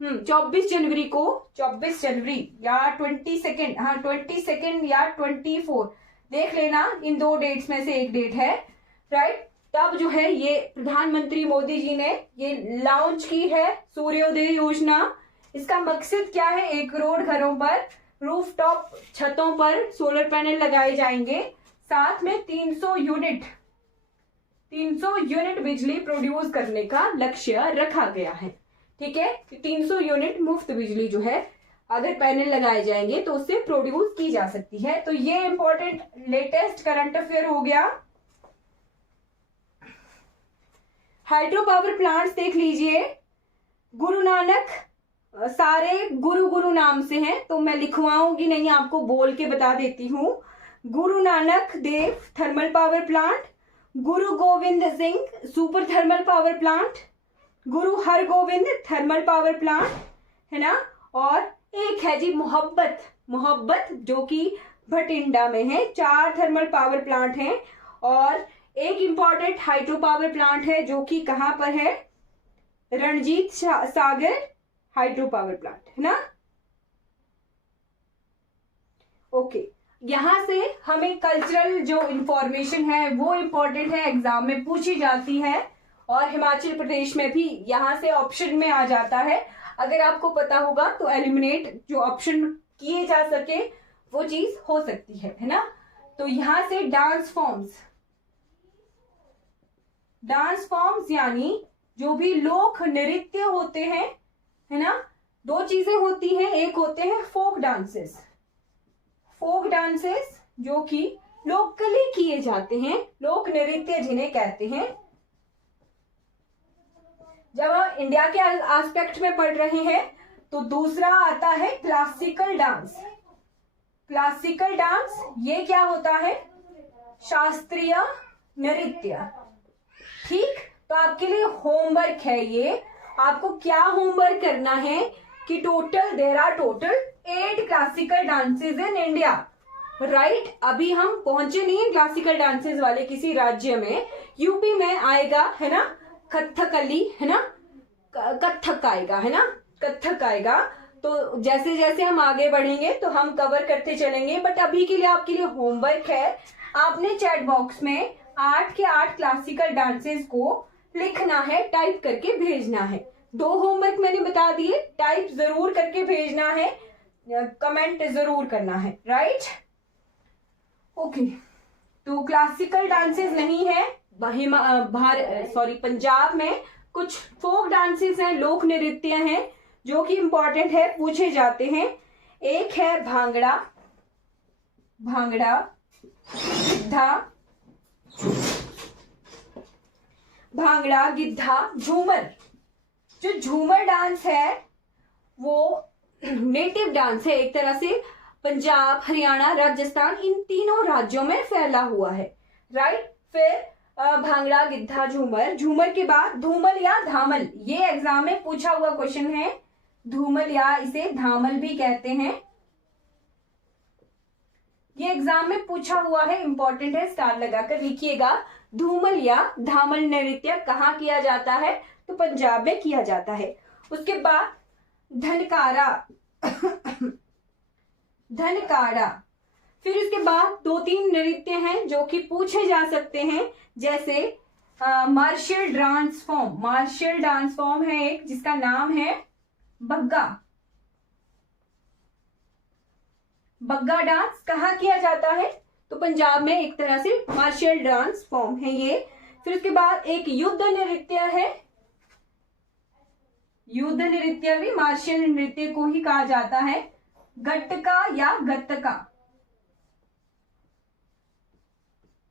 24 जनवरी को, 24 जनवरी या 22 हाँ 22 या 24 देख लेना, इन 2 डेट्स में से एक डेट है, राइट। तब जो है ये प्रधानमंत्री मोदी जी ने ये लॉन्च की है सूर्योदय योजना। इसका मकसद क्या है? 1 करोड़ घरों पर रूफटॉप छतों पर सोलर पैनल लगाए जाएंगे। साथ में 300 यूनिट बिजली प्रोड्यूस करने का लक्ष्य रखा गया है, ठीक है। 300 यूनिट मुफ्त बिजली जो है अगर पैनल लगाए जाएंगे तो उससे प्रोड्यूस की जा सकती है। तो ये इंपॉर्टेंट लेटेस्ट करंट अफेयर हो गया। हाइड्रो पावर प्लांट्स देख लीजिए। गुरु नानक, सारे गुरु नाम से हैं, तो मैं लिखवाऊंगी नहीं, आपको बोल के बता देती हूं। Guru Nanak Dev thermal power plant, गुरु Govind Singh super thermal power plant, गुरु हरगोविंद थर्मल पावर प्लांट, है ना। और एक है जी मोहब्बत जो कि भटिंडा में है। 4 थर्मल पावर प्लांट हैं। और एक इंपॉर्टेंट हाइड्रो पावर प्लांट है जो कि कहां पर है? रणजीत सागर हाइड्रो पावर प्लांट, है ना। ओके, यहां से हमें कल्चरल जो इंफॉर्मेशन है वो इंपॉर्टेंट है, एग्जाम में पूछी जाती है। और हिमाचल प्रदेश में भी यहां से ऑप्शन में आ जाता है। अगर आपको पता होगा तो एलिमिनेट जो ऑप्शन किए जा सके वो चीज हो सकती है ना। तो यहां से डांस फॉर्म्स यानी जो भी लोक नृत्य होते हैं, है ना। 2 चीजें होती हैं, एक होते हैं फोक डांसेस जो कि लोकली किए जाते हैं, लोक नृत्य जिन्हें कहते हैं। जब हम इंडिया के एस्पेक्ट में पढ़ रहे हैं तो दूसरा आता है क्लासिकल डांस। ये क्या होता है? शास्त्रीय नृत्य, ठीक। तो आपके लिए होमवर्क है ये। आपको क्या होमवर्क करना है कि there are total 8 classical dances in India, right. अभी हम पहुंचे नहीं है क्लासिकल डांसेस वाले किसी राज्य में। यूपी में आएगा, है ना, कथकली, है ना, कथक आएगा, है ना, कथक आएगा। तो जैसे जैसे हम आगे बढ़ेंगे तो हम कवर करते चलेंगे। बट अभी के लिए आपके लिए होमवर्क है, आपने चैट बॉक्स में 8 के 8 क्लासिकल डांसेस को लिखना है, टाइप करके भेजना है। 2 होमवर्क मैंने बता दिए, टाइप जरूर करके भेजना है, कमेंट जरूर करना है, राइट। ओके, तो क्लासिकल डांसेस नहीं है। पंजाब में कुछ फोक डांसेस हैं, लोक नृत्य हैं जो कि इंपॉर्टेंट है, पूछे जाते हैं। एक है भांगड़ा, भांगड़ा, गिद्धा, भांगड़ा, गिद्धा, झूमर। जो झूमर डांस है वो नेटिव डांस है, एक तरह से पंजाब, हरियाणा, राजस्थान, इन तीनों राज्यों में फैला हुआ है, राइट। फिर भांगड़ा, गिद्धा, झूमर। झूमर के बाद धूमल या धामल, ये एग्जाम में पूछा हुआ क्वेश्चन है। धूमल या इसे धामल भी कहते हैं, ये एग्जाम में पूछा हुआ है, इंपॉर्टेंट है, स्टार लगाकर लिखिएगा। धूमल या धामल नृत्य कहाँ किया जाता है? तो पंजाब में किया जाता है। उसके बाद धनकारा धनकारा। फिर उसके बाद 2-3 नृत्य हैं जो कि पूछे जा सकते हैं, जैसे martial dance form. Martial dance form है एक जिसका नाम है बग्गा। बग्गा डांस कहाँ किया जाता है? तो पंजाब में एक तरह से मार्शल डांस फॉर्म है ये। फिर उसके बाद एक युद्ध नृत्य है। युद्ध नृत्य भी मार्शल नृत्य को ही कहा जाता है। गटका या गत्तका,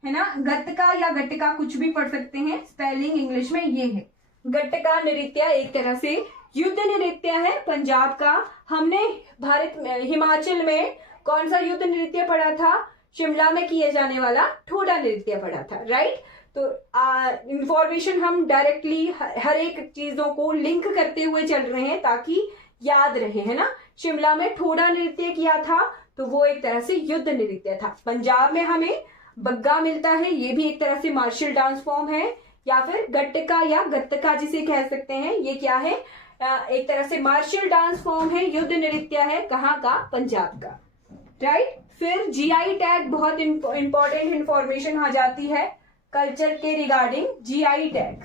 है ना, गत्तका या गटका कुछ भी पढ़ सकते हैं, स्पेलिंग इंग्लिश में ये है। गटका नृत्य एक तरह से युद्ध नृत्य है पंजाब का। हमने भारत में हिमाचल में कौन सा युद्ध नृत्य पढ़ा था? शिमला में किए जाने वाला ठोडा नृत्य पढ़ा था, राइट। तो इंफॉर्मेशन हम डायरेक्टली हर एक चीजों को लिंक करते हुए चल रहे हैं ताकि याद रहे, है ना। शिमला में ठोडा नृत्य किया था तो वो एक तरह से युद्ध नृत्य था। पंजाब में हमें बग्गा मिलता है, ये भी एक तरह से मार्शल डांस फॉर्म है, या फिर गटका या गत्तका जिसे कह सकते हैं, ये क्या है? एक तरह से मार्शल डांस फॉर्म है, युद्ध नृत्य है, कहाँ का? पंजाब का, राइट। फिर जीआई टैग, बहुत इंपॉर्टेंट इंफॉर्मेशन आ जाती है कल्चर के regarding. GI tag,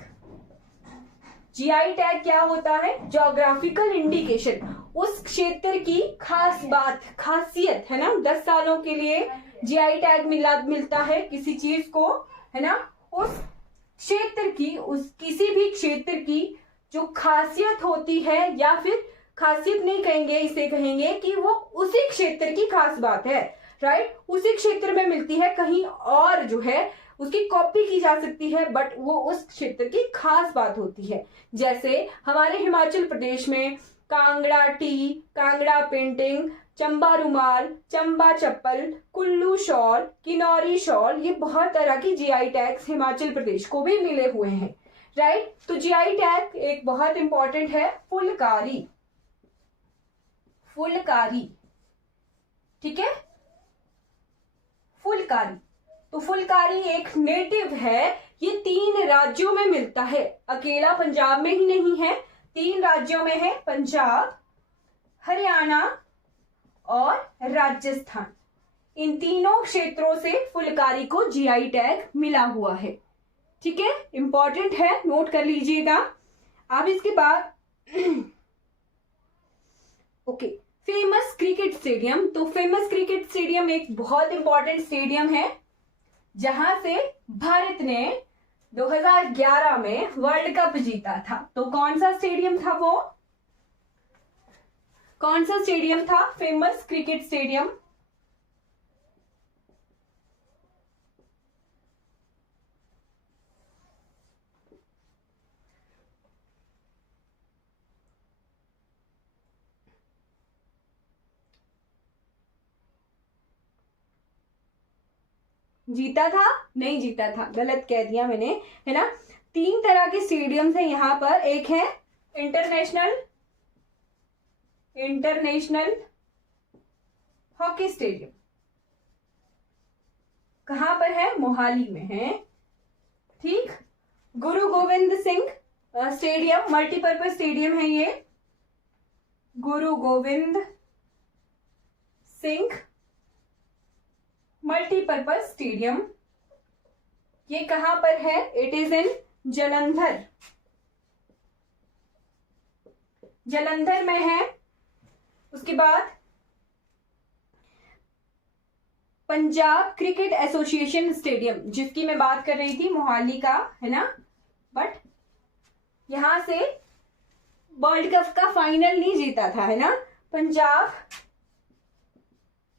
GI tag क्या होता है? ज्योग्राफिकल इंडिकेशन, उस क्षेत्र की खास बात, खासियत, है ना। 10 सालों के लिए जीआई टैग मिलता है किसी चीज को, है ना। उस क्षेत्र की, उस किसी भी क्षेत्र की जो खासियत होती है, या फिर खासियत नहीं कहेंगे, इसे कहेंगे कि वो उसी क्षेत्र की खास बात है, राइट। उसी क्षेत्र में मिलती है, कहीं और जो है उसकी कॉपी की जा सकती है, बट वो उस क्षेत्र की खास बात होती है। जैसे हमारे हिमाचल प्रदेश में कांगड़ा टी, कांगड़ा पेंटिंग, चंबा रुमाल, चंबा चप्पल, कुल्लू शॉल, किन्नौरी शॉल, ये बहुत तरह की जीआई टैग्स हिमाचल प्रदेश को भी मिले हुए हैं, राइट। तो जीआई टैग एक बहुत इंपॉर्टेंट है। फुलकारी, फुलकारी, ठीक है, फुलकारी। तो फुलकारी एक नेटिव है, ये 3 राज्यों में मिलता है, अकेला पंजाब में ही नहीं है, 3 राज्यों में है, पंजाब, हरियाणा और राजस्थान। इन तीनों क्षेत्रों से फुलकारी को जीआई टैग मिला हुआ है, ठीक है, इंपॉर्टेंट है, नोट कर लीजिएगा। अब इसके बाद ओके, फेमस क्रिकेट स्टेडियम। तो फेमस क्रिकेट स्टेडियम एक बहुत इंपॉर्टेंट स्टेडियम है जहां से भारत ने 2011 में वर्ल्ड कप जीता था। तो कौन सा स्टेडियम था वो? कौन सा स्टेडियम था? Famous cricket stadium. जीता था? नहीं जीता था, गलत कह दिया मैंने, है ना। 3 तरह के स्टेडियम्स हैं यहाँ पर। एक है इंटरनेशनल हॉकी स्टेडियम, कहां पर है? मोहाली में है, ठीक। गुरु Govind Singh stadium, multipurpose stadium है ये, गुरु गोविंद सिंह मल्टीपर्पज स्टेडियम, ये कहां पर है? इट इज इन जालंधर, जालंधर में है। उसके बाद पंजाब क्रिकेट एसोसिएशन स्टेडियम, जिसकी मैं बात कर रही थी, मोहाली का, है ना। बट यहां से वर्ल्ड कप का फाइनल नहीं जीता था, है ना। पंजाब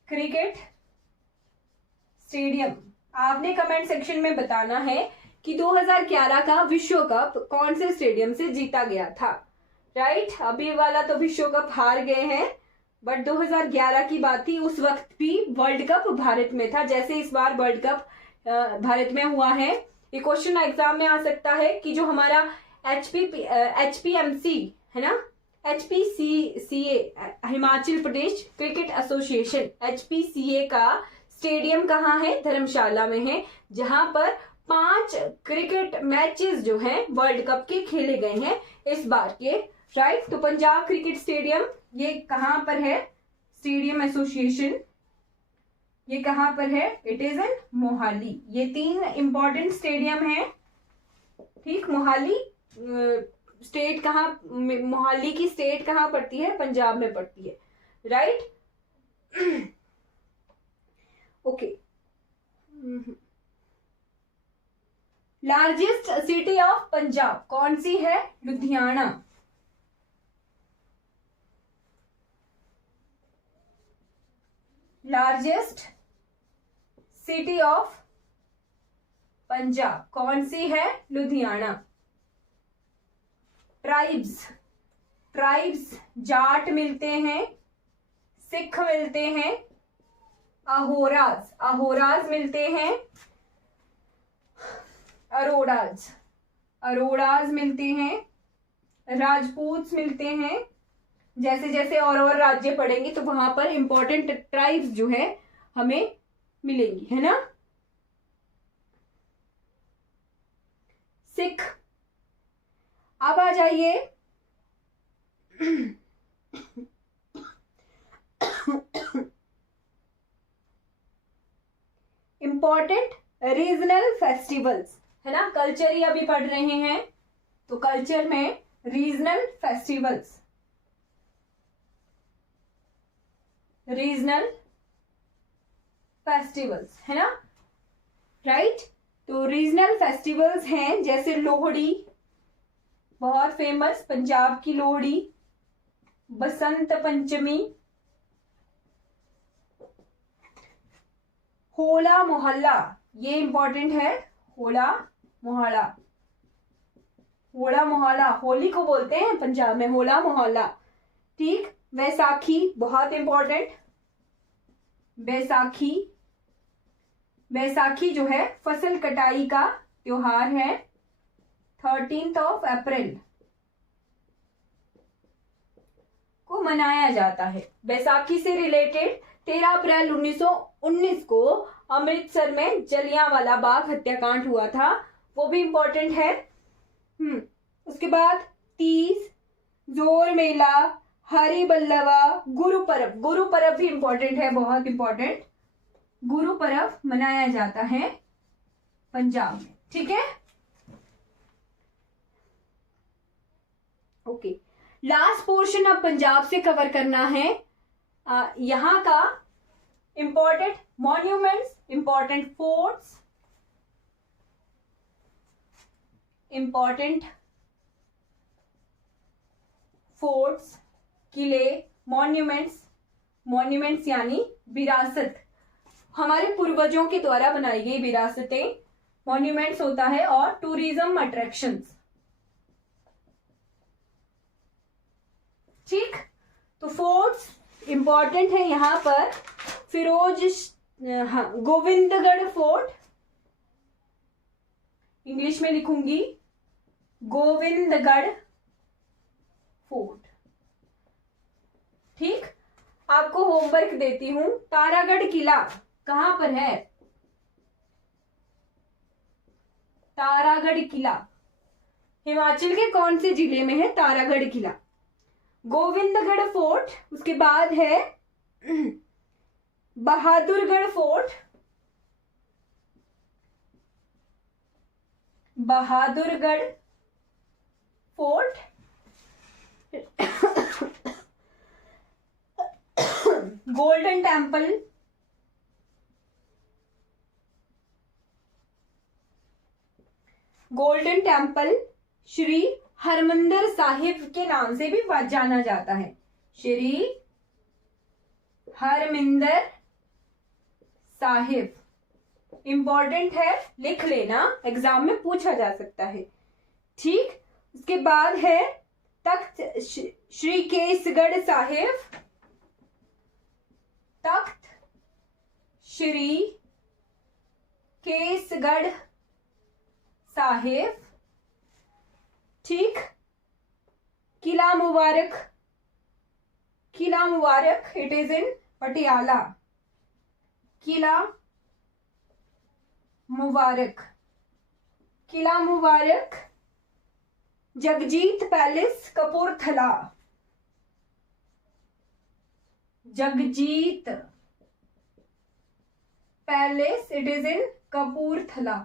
क्रिकेट स्टेडियम, आपने कमेंट सेक्शन में बताना है कि 2011 का विश्व कप कौन से स्टेडियम से जीता गया था। राइट, अभी वाला तो विश्व कप हार गए हैं, बट 2011 की बात थी, उस वक्त भी वर्ल्ड कप भारत में था, जैसे इस बार वर्ल्ड कप भारत में हुआ है। ये क्वेश्चन एग्जाम में आ सकता है कि जो हमारा HPMC है ना, HPCA Himachal Pradesh cricket association, HPCA का स्टेडियम कहाँ है, धर्मशाला में है, जहां पर 5 क्रिकेट मैचेस जो हैं वर्ल्ड कप के खेले गए हैं इस बार के। राइट, तो पंजाब क्रिकेट स्टेडियम ये कहां पर है, स्टेडियम एसोसिएशन ये कहां पर है, इट इज इन मोहाली। ये 3 इंपॉर्टेंट स्टेडियम है। ठीक, मोहाली स्टेट कहाँ, मोहाली की स्टेट कहाँ पड़ती है, पंजाब में पड़ती है। Right, okay. Largest city of Punjab कौन सी है, Ludhiana. Largest city of Punjab कौन सी है, लुधियाना। ट्राइब्स जाट मिलते हैं, सिख मिलते हैं, अहोराज मिलते हैं, अरोड़ाज मिलते हैं, राजपूत मिलते हैं। जैसे जैसे और राज्य पढ़ेंगे तो वहां पर इंपॉर्टेंट ट्राइब्स जो है हमें मिलेंगी, है ना। सिख, अब आ जाइए इंपॉर्टेंट रीजनल फेस्टिवल्स, है ना, कल्चर ही अभी पढ़ रहे हैं तो कल्चर में रीजनल फेस्टिवल्स है ना। राइट, तो रीजनल फेस्टिवल्स हैं जैसे लोहड़ी, बहुत फेमस पंजाब की लोहड़ी, बसंत पंचमी, होला मोहल्ला, ये इंपॉर्टेंट है, होला मोहल्ला होली को बोलते हैं पंजाब में, होला मोहल्ला। ठीक, वैसाखी बहुत इंपॉर्टेंट, वैसाखी जो है फसल कटाई का त्योहार है, 13 अप्रैल को मनाया जाता है। वैसाखी से रिलेटेड 13 अप्रैल 1919 को अमृतसर में जलियांवाला बाग हत्याकांड हुआ था, वो भी इंपॉर्टेंट है। उसके बाद 30 जोर मेला, हरि बल्लवा, गुरुपर्व भी इंपॉर्टेंट है, बहुत इंपॉर्टेंट। गुरुपर्व मनाया जाता है पंजाब में। ठीक है, ओके। लास्ट पोर्शन अब पंजाब से कवर करना है। यहां का इंपॉर्टेंट मॉन्यूमेंट्स, इंपॉर्टेंट फोर्ट्स, किले, मॉन्यूमेंट्स यानी विरासत, हमारे पूर्वजों के द्वारा बनाई गई विरासतें मॉन्यूमेंट्स होता है, और टूरिज्म अट्रैक्शंस। ठीक, तो फोर्ट्स इंपॉर्टेंट है यहां पर। गोविंदगढ़ फोर्ट, इंग्लिश में लिखूंगी गोविंदगढ़ फोर्ट। ठीक, आपको होमवर्क देती हूं, तारागढ़ किला कहां पर है, तारागढ़ किला हिमाचल के कौन से जिले में है, तारागढ़ किला। गोविंदगढ़ फोर्ट, उसके बाद है Bahadurgarh fort, golden temple Shri Harmandir Sahib के नाम से भी जाना जाता है, श्री हरमिंदर साहिब। इंपॉर्टेंट है, लिख लेना, एग्जाम में पूछा जा सकता है। ठीक, उसके बाद है तख्त श्री केसगढ़ साहिब, तख्त श्री केसगढ़ साहिब। ठीक, Qila Mubarak, Qila Mubarak it is in Patiala, Qila Mubarak, Qila Mubarak. Jagjit Palace Kapurthala, Jagjit Palace it is in Kapurthala.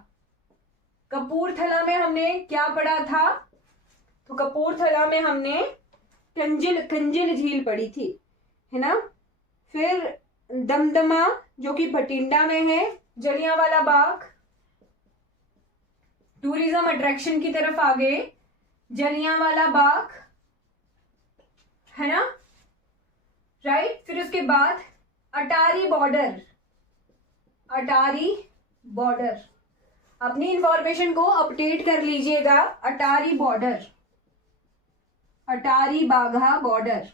Kapurthala में हमने क्या पढ़ा था? तो कपूरथला में हमने कंजिल झील पढ़ी थी, है ना। फिर दमदमा जो कि भटिंडा में है, जलियांवाला बाग, टूरिज्म अट्रैक्शन की तरफ आ गए, जलियांवाला बाग, है ना, राइट। फिर उसके बाद अटारी बॉर्डर, अटारी बॉर्डर, अपनी इंफॉर्मेशन को अपडेट कर लीजिएगा। अटारी बॉर्डर, अटारी बाघा बॉर्डर,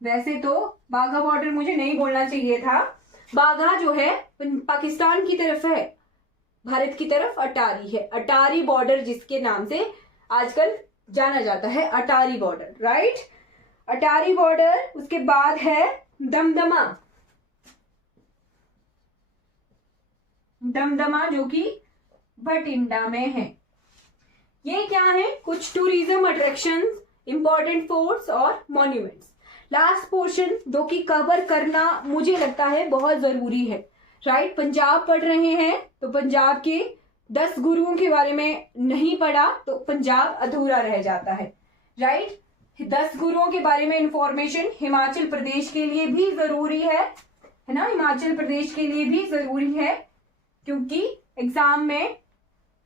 वैसे तो बाघा बॉर्डर मुझे नहीं बोलना चाहिए था, बाघा जो है पाकिस्तान की तरफ है, भारत की तरफ अटारी है। अटारी बॉर्डर जिसके नाम से आजकल जाना जाता है, अटारी बॉर्डर, राइट, अटारी बॉर्डर। उसके बाद है दमदमा, दमदमा जो कि भटिंडा में है। ये क्या है? कुछ टूरिज्म अट्रैक्शंस, इंपॉर्टेंट फोर्ट्स और मॉन्यूमेंट्स। लास्ट पोर्शन जो कि कवर करना मुझे लगता है बहुत जरूरी है, राइट। पंजाब पढ़ रहे हैं तो पंजाब के 10 गुरुओं के बारे में नहीं पढ़ा तो पंजाब अधूरा रह जाता है, राइट। 10 गुरुओं के बारे में इंफॉर्मेशन हिमाचल प्रदेश के लिए भी जरूरी है ना, हिमाचल प्रदेश के लिए भी जरूरी है, क्योंकि एग्जाम में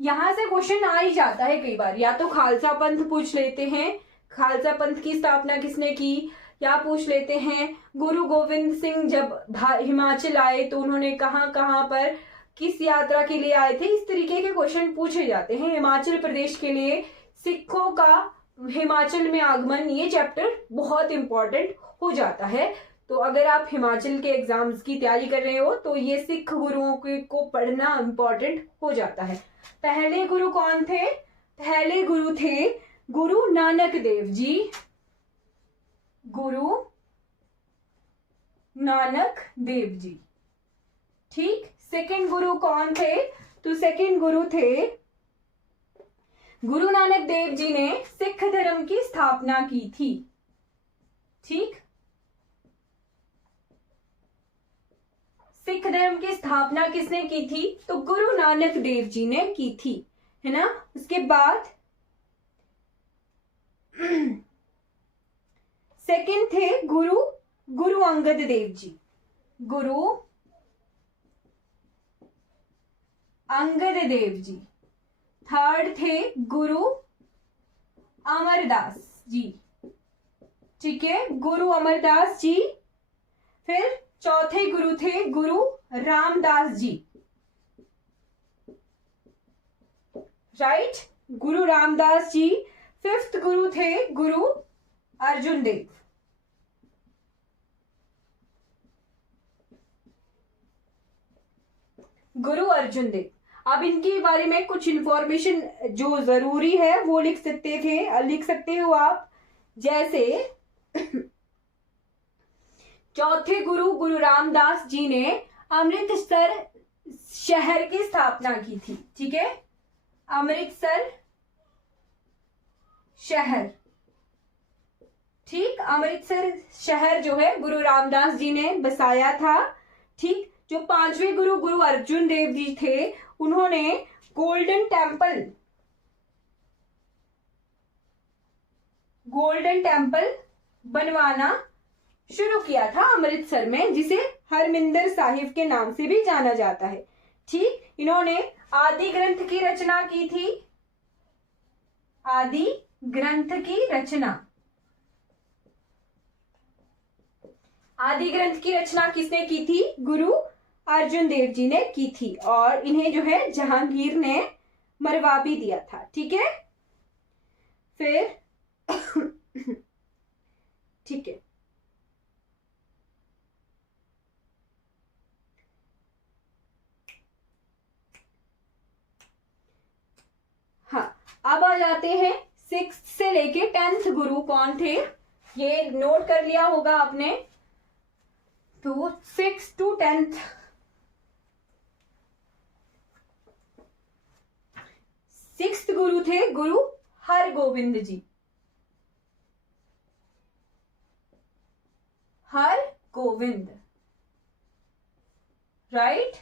यहां से क्वेश्चन आ ही जाता है कई बार। या तो खालसा पंथ पूछ लेते हैं, खालसा पंथ की स्थापना किसने की, या पूछ लेते हैं गुरु गोविंद सिंह जब हिमाचल आए तो उन्होंने कहां कहां पर किस यात्रा के लिए आए थे। इस तरीके के क्वेश्चन पूछे जाते हैं। हिमाचल प्रदेश के लिए सिखों का हिमाचल में आगमन, ये चैप्टर बहुत इंपॉर्टेंट हो जाता है। तो अगर आप हिमाचल के एग्जाम्स की तैयारी कर रहे हो तो ये सिख गुरुओं को पढ़ना इंपॉर्टेंट हो जाता है। पहले गुरु कौन थे? पहले गुरु थे गुरु नानक देव जी, गुरु नानक देव जी। ठीक, सेकंड गुरु कौन थे? तो सेकंड गुरु थे गुरु नानक देव जी ने सिख धर्म की स्थापना की थी। ठीक, सिख धर्म की स्थापना किसने की थी? तो गुरु नानक देव जी ने की थी, है ना। उसके बाद सेकंड थे गुरु अंगद देव जी, गुरु अंगद देव जी। थर्ड थे गुरु अमरदास जी, ठीक है, गुरु अमरदास जी। फिर चौथे गुरु थे गुरु रामदास जी, राइट, गुरु रामदास जी। फिफ्थ गुरु थे गुरु अर्जुन देव, गुरु अर्जुन देव। अब इनके बारे में कुछ इंफॉर्मेशन जो जरूरी है वो लिख सकते हो आप। जैसे चौथे गुरु रामदास जी ने अमृतसर शहर की स्थापना की थी, ठीक है, अमृतसर शहर। ठीक, अमृतसर शहर जो है गुरु रामदास जी ने बसाया था। ठीक, जो पांचवें गुरु अर्जुन देव जी थे उन्होंने गोल्डन टेम्पल बनवाना शुरू किया था अमृतसर में, जिसे हरमिंदर साहिब के नाम से भी जाना जाता है। ठीक, इन्होंने आदि ग्रंथ की रचना की थी, आदि ग्रंथ की रचना। आदि ग्रंथ की रचना किसने की थी? गुरु अर्जुन देव जी ने की थी और इन्हें जो है जहांगीर ने मरवा भी दिया था। ठीक है, फिर ठीक है, हाँ, अब आ जाते हैं 6th से लेके 10th गुरु कौन थे, ये नोट कर लिया होगा आपने। तो 6th to 10th, 6th गुरु थे गुरु हरगोविंद जी, हरगोविंद, राइट।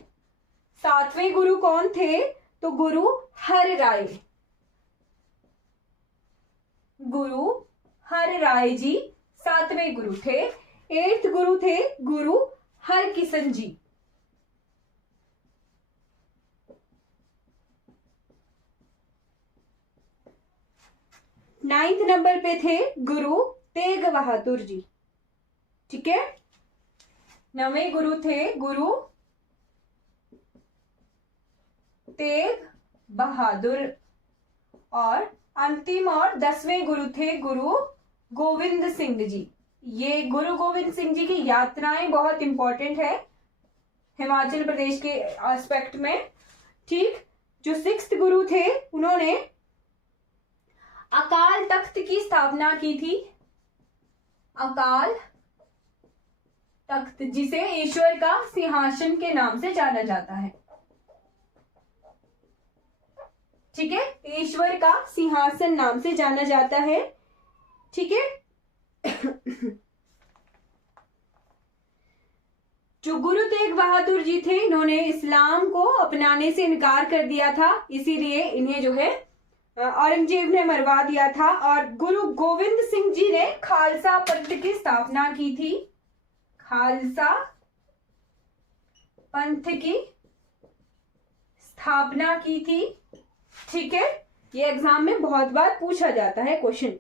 7वें गुरु कौन थे, तो गुरु हर राय, गुरु हर राय जी 7वें गुरु थे। 8th गुरु थे गुरु हरकिशन जी, 9th नंबर पे थे गुरु तेग बहादुर जी। ठीक है, 9वें गुरु थे गुरु तेग बहादुर और अंतिम और 10वें गुरु थे गुरु गोविंद सिंह जी। ये गुरु गोविंद सिंह जी की यात्राएं बहुत इंपॉर्टेंट है हिमाचल प्रदेश के एस्पेक्ट में। ठीक, जो 6th गुरु थे उन्होंने अकाल तख्त की स्थापना की थी, अकाल तख्त जिसे ईश्वर का सिंहासन के नाम से जाना जाता है। ठीक है, ईश्वर का सिंहासन नाम से जाना जाता है। ठीक है, जो गुरु तेग बहादुर जी थे इन्होंने इस्लाम को अपनाने से इनकार कर दिया था, इसीलिए इन्हें जो है औरंगजेब ने मरवा दिया था। और गुरु गोविंद सिंह जी ने खालसा पंथ की स्थापना की थी, खालसा पंथ की स्थापना की थी। ठीक है, ये एग्जाम में बहुत बार पूछा जाता है क्वेश्चन।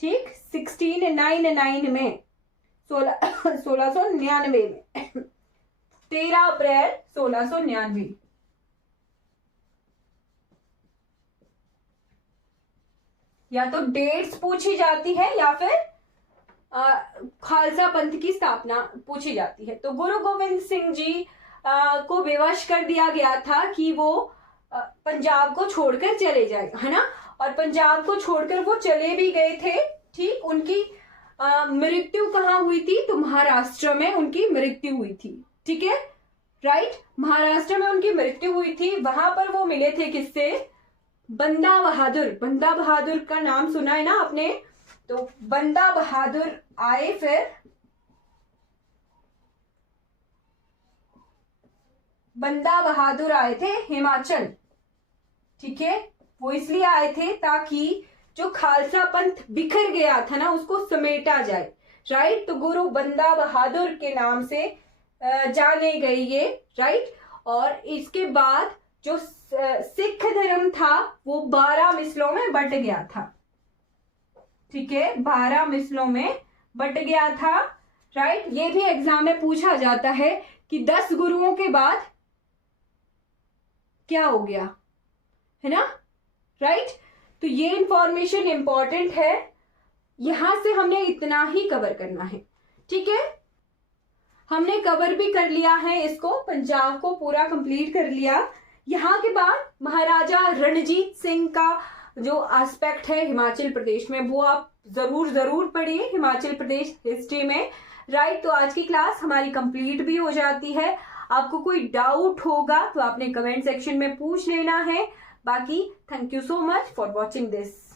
ठीक, 1699 में 1699 में 13 अप्रैल 1699। या तो डेट्स पूछी जाती है या फिर खालसा पंथ की स्थापना पूछी जाती है। तो गुरु गोविंद सिंह जी को बेवश कर दिया गया था कि वो पंजाब को छोड़कर चले जाए, है ना। और पंजाब को छोड़कर वो चले भी गए थे। ठीक, उनकी मृत्यु कहाँ हुई थी, तो महाराष्ट्र में उनकी मृत्यु हुई थी। ठीक है, राइट, महाराष्ट्र में उनकी मृत्यु हुई थी। वहां पर वो मिले थे किससे, बंदा बहादुर। बंदा बहादुर का नाम सुना है ना आपने, तो बंदा बहादुर आए, फिर बंदा बहादुर आए थे हिमाचल। ठीक है, वो इसलिए आए थे ताकि जो खालसा पंथ बिखर गया था ना उसको समेटा जाए, राइट। तो गुरु बंदा बहादुर के नाम से जाने गए ये, राइट। और इसके बाद जो सिख धर्म था वो 12 मिसलों में बट गया था। ठीक है, 12 मिसलों में बट गया था, राइट। ये भी एग्जाम में पूछा जाता है कि 10 गुरुओं के बाद क्या हो गया, है ना, राइट। तो ये इंफॉर्मेशन इंपॉर्टेंट है, यहां से हमने इतना ही कवर करना है। ठीक है, हमने कवर भी कर लिया है इसको, पंजाब को पूरा कंप्लीट कर लिया। यहाँ के बाद महाराजा रणजीत सिंह का जो एस्पेक्ट है हिमाचल प्रदेश में वो आप जरूर पढ़िए हिमाचल प्रदेश हिस्ट्री में, राइट। तो आज की क्लास हमारी कंप्लीट भी हो जाती है। आपको कोई डाउट होगा तो आपने कमेंट सेक्शन में पूछ लेना है। बाकी thank you so much for watching this.